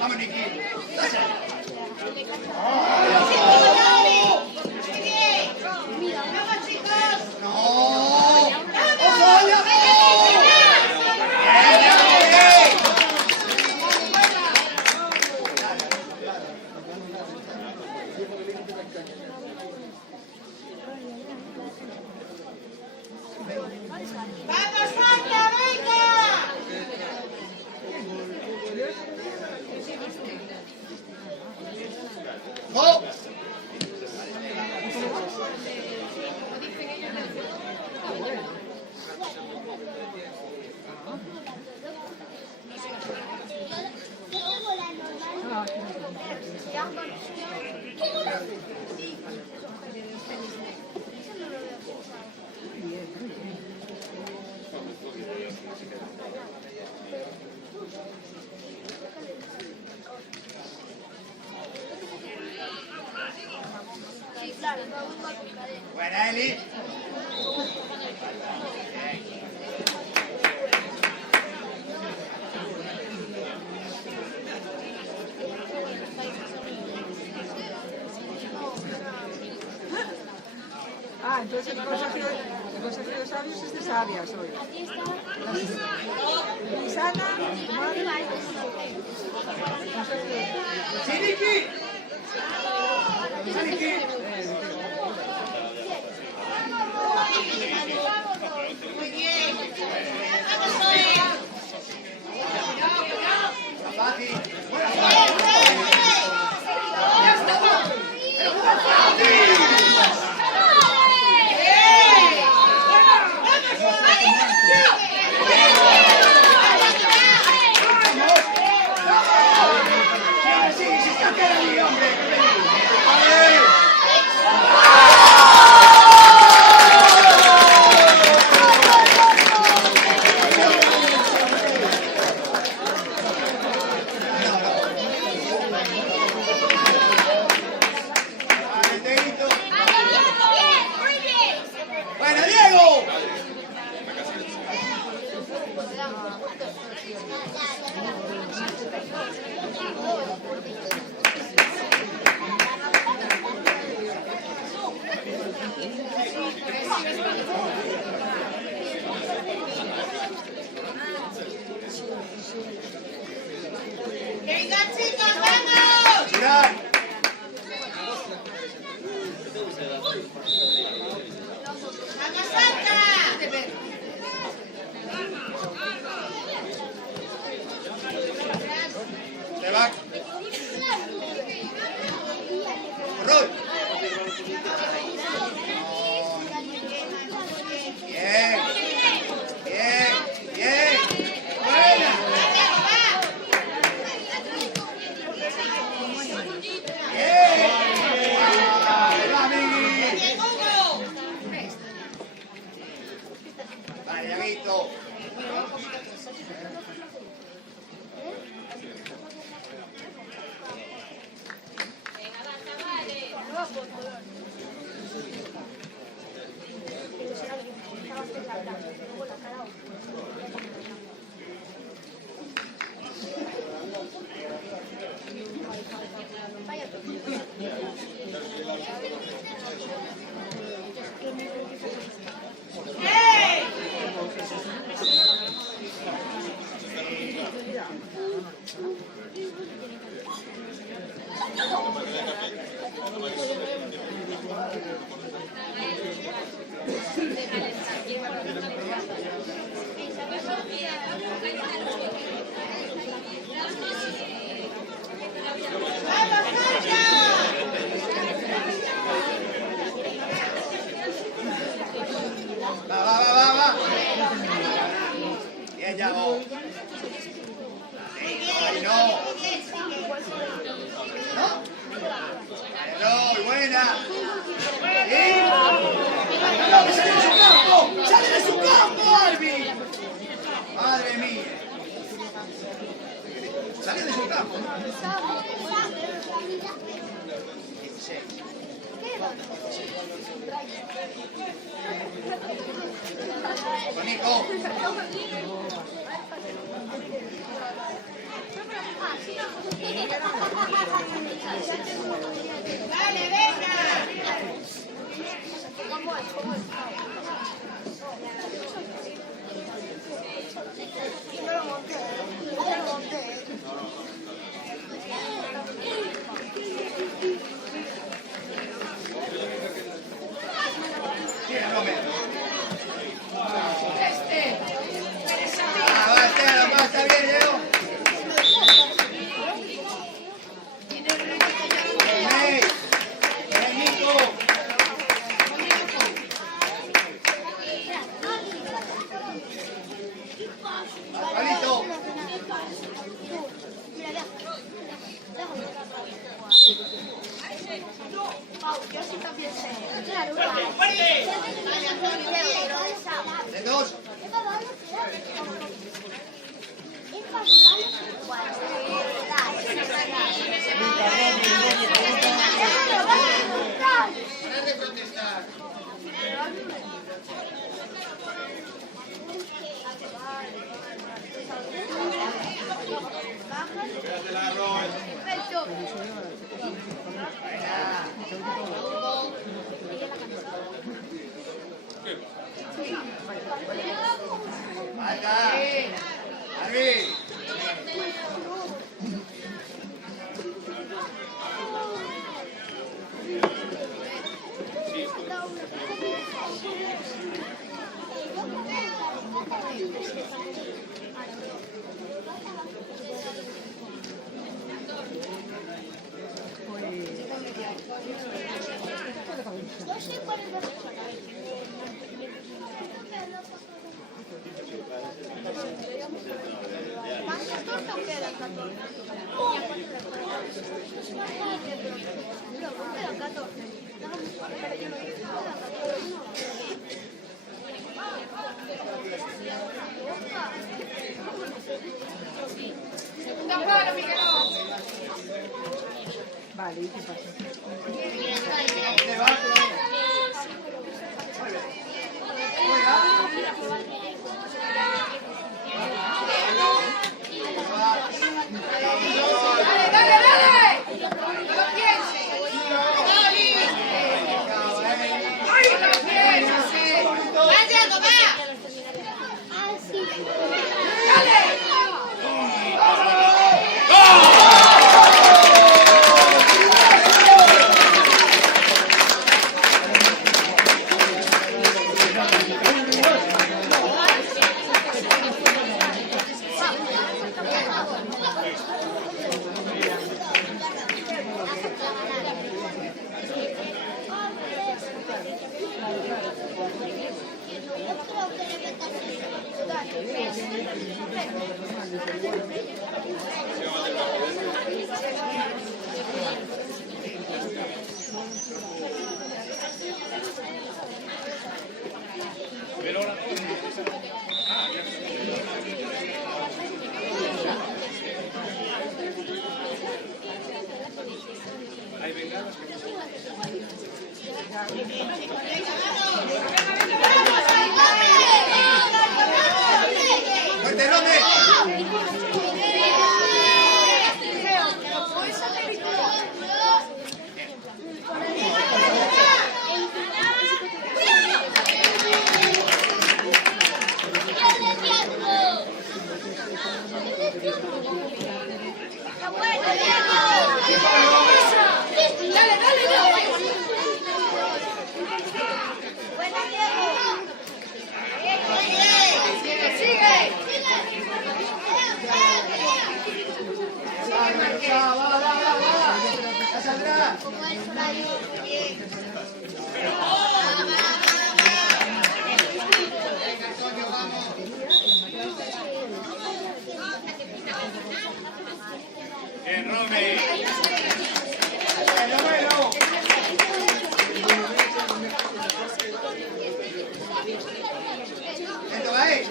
Vamos, Niki. ¡Vamos, chicos! ¡Vamos, Santa, venga! Buena, Eli. Ah, entonces el consejero de sabios es de sabias hoy. Lisana, madre. ¡Sí, Niki! ¡Sí, Niki! Muy bien. Fácil. Sí, está quedando, hombre. Bueno, Diego. Venga, chicos, vamos. Girar. ¡Vamos, Santa! Se va. Rol. Bien. Bien. Bien. Buena. Bien. Va, Miguel. Vale, Daguito. Va. Bien, ya vos. Ay, no. No, buena. ¡No, que sale de su campo! ¡Sale de su campo, Albi! Madre mía. Sale de su campo. 16. Nico. Dale, venga. Tira, Romero. Este. Va, Esteban, va, está bien, Leo. Hey, ven, Nico. Palito. Yo sí también sé. De dos. Parar de protestar. Falta. Arbi. Vale, ¿y qué pasa? ¿Dónde va? ¡Vamos! Lento, va ahí.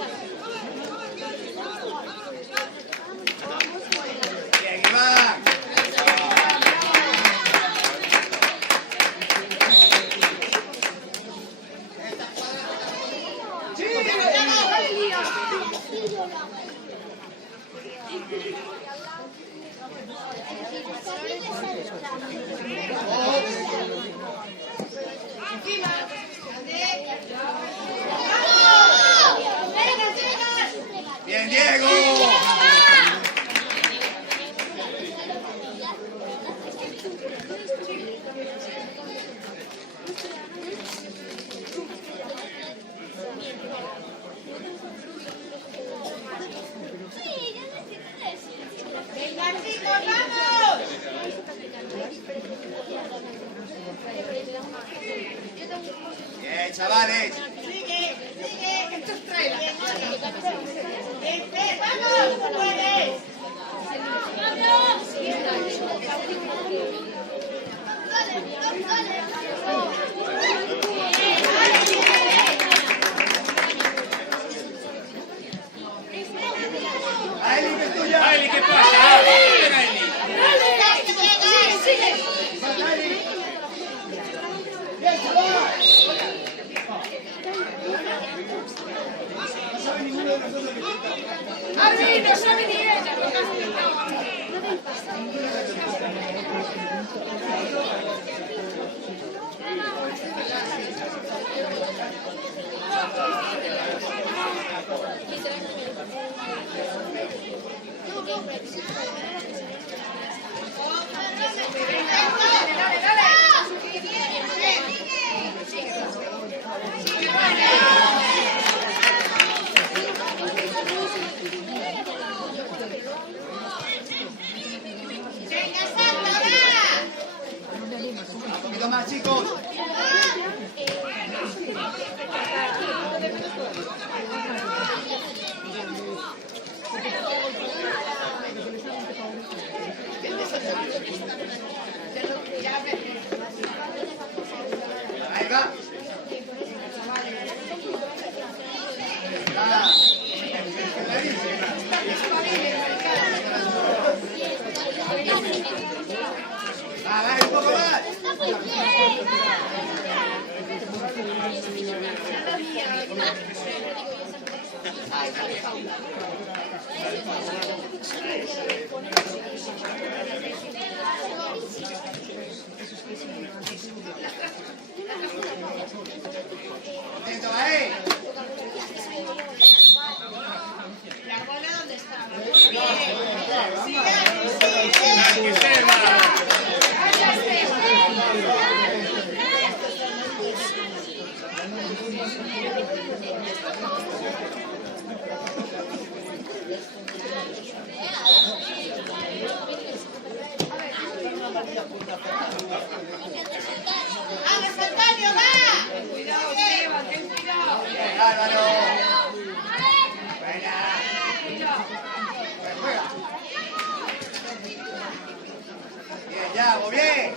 Bien, Iván. Bien, Diego. Venga, chicos, vamos. Bien, chavales. Sigue. Esto es trailer. Vamos, tú puedes. Aeli, que es tuya. Aeli, ¿qué pasa? Ven, Aeli. Bien, chaval. Armin, no sabe ni ella. Venga, salta, va. Un poquito más, chicos. Ahí va. Dale, un poco más. Lento, ahí. La bola donde estaba. Muy bien. Que Seba. Vamos, Antonio, va. Cuidado, Esteban, ten cuidado. Bien, Álvaro. Buena. Pues juega. Bien, ya, muy bien.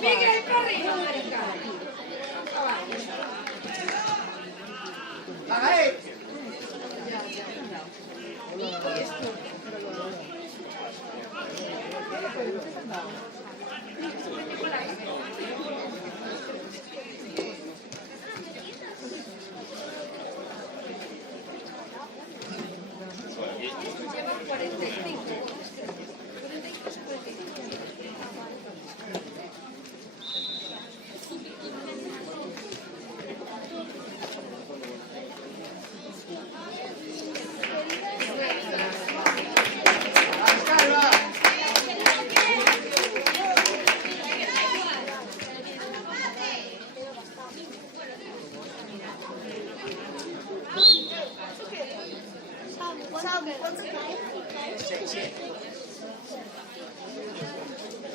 Miguel, corre. Van ahí.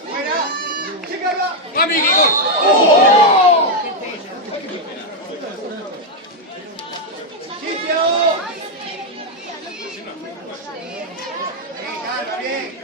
Buena. Chica, Va, Miki, gol. Sitio. Bien, Carlos, bien.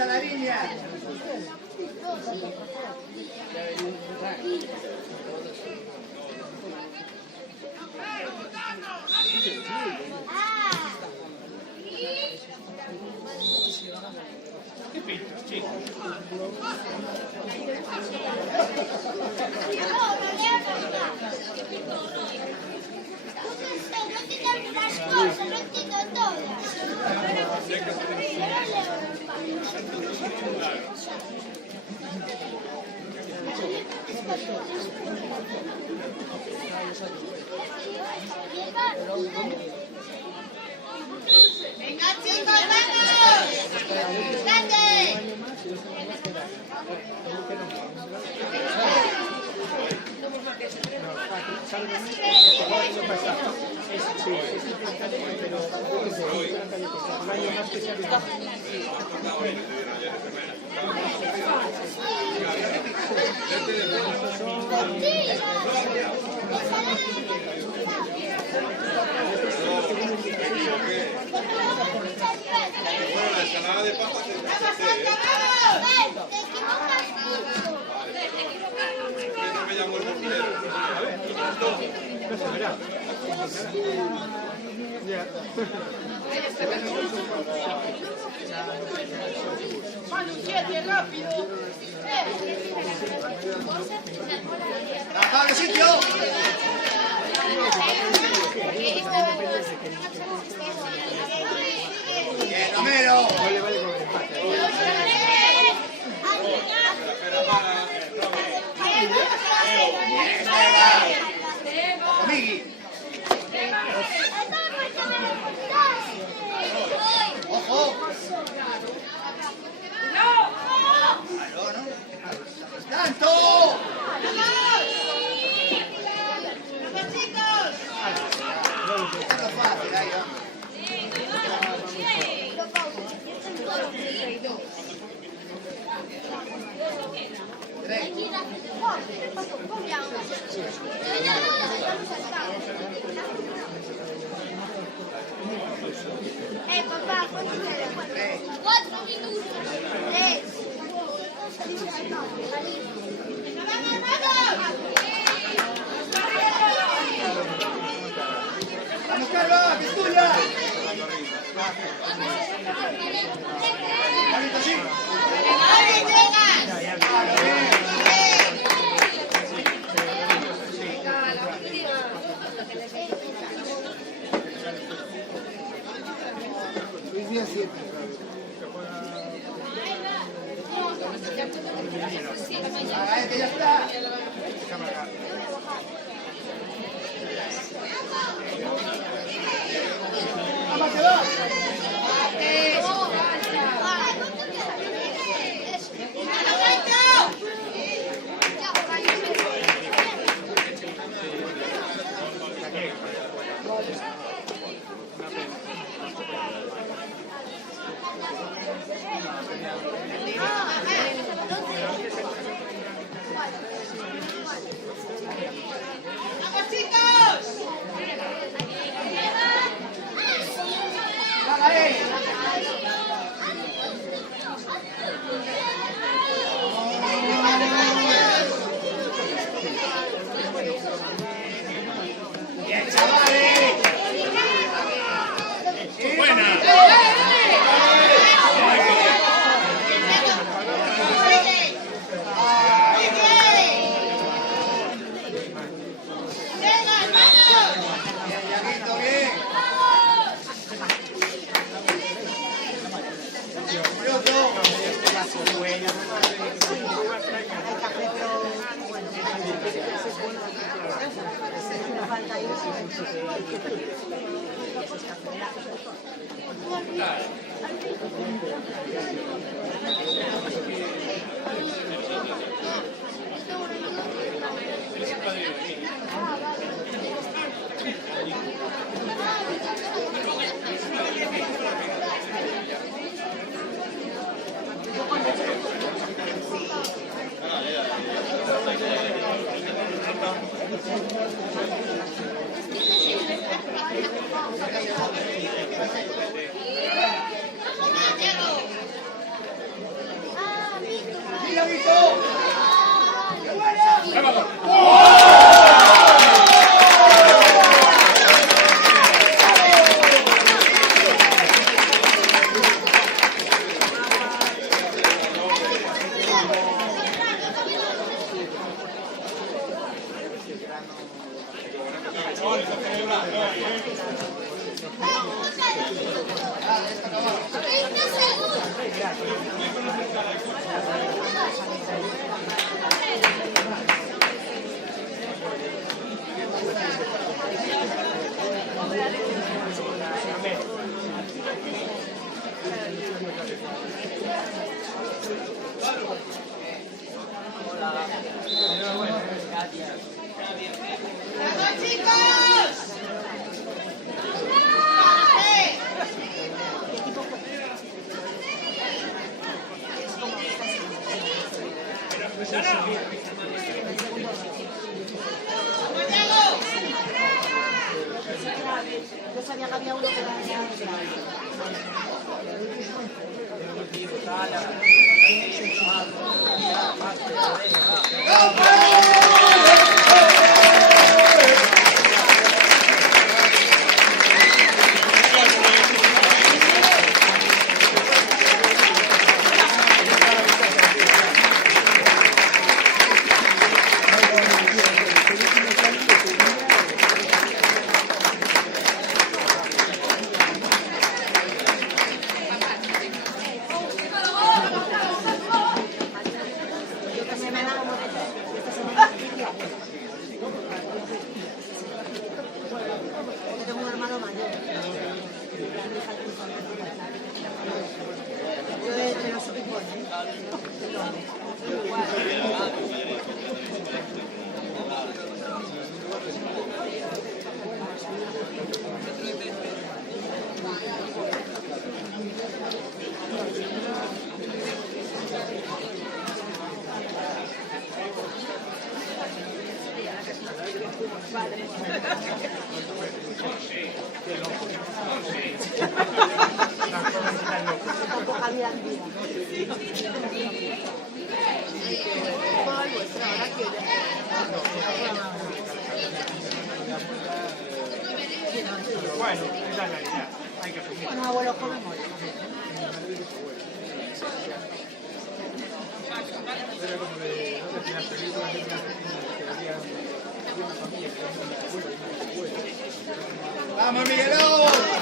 a la línea. Che pinta, chico. Venga, chicos, vamos. ¡Grande! ¡Pablo, sitio! ¡Bien, Romero! Migui. ¡Ojo! ¡Tanto! ¡Vamos, chicos! Tanto fácil, ahí va. Papá, ¿cuánto quieres? 4 minutos. 3. ¡Vamos, Carlos! ¡Que es tuya! Carlito, sí. Luis Díaz 7. ¡Haga que ya está! ¡Vamos, que va! ¡Vamos, chicos! ¡Bien, chavales! ¡Buena! ¡Vamos, chicos! Yo sabía que había uno que era tengo un hermano mayor. Yo de los equipos, tampoco había vida. Bueno, esa es la idea. Hay que asumir. Un abuelo joven muere. ¡Vamos, Miguelón!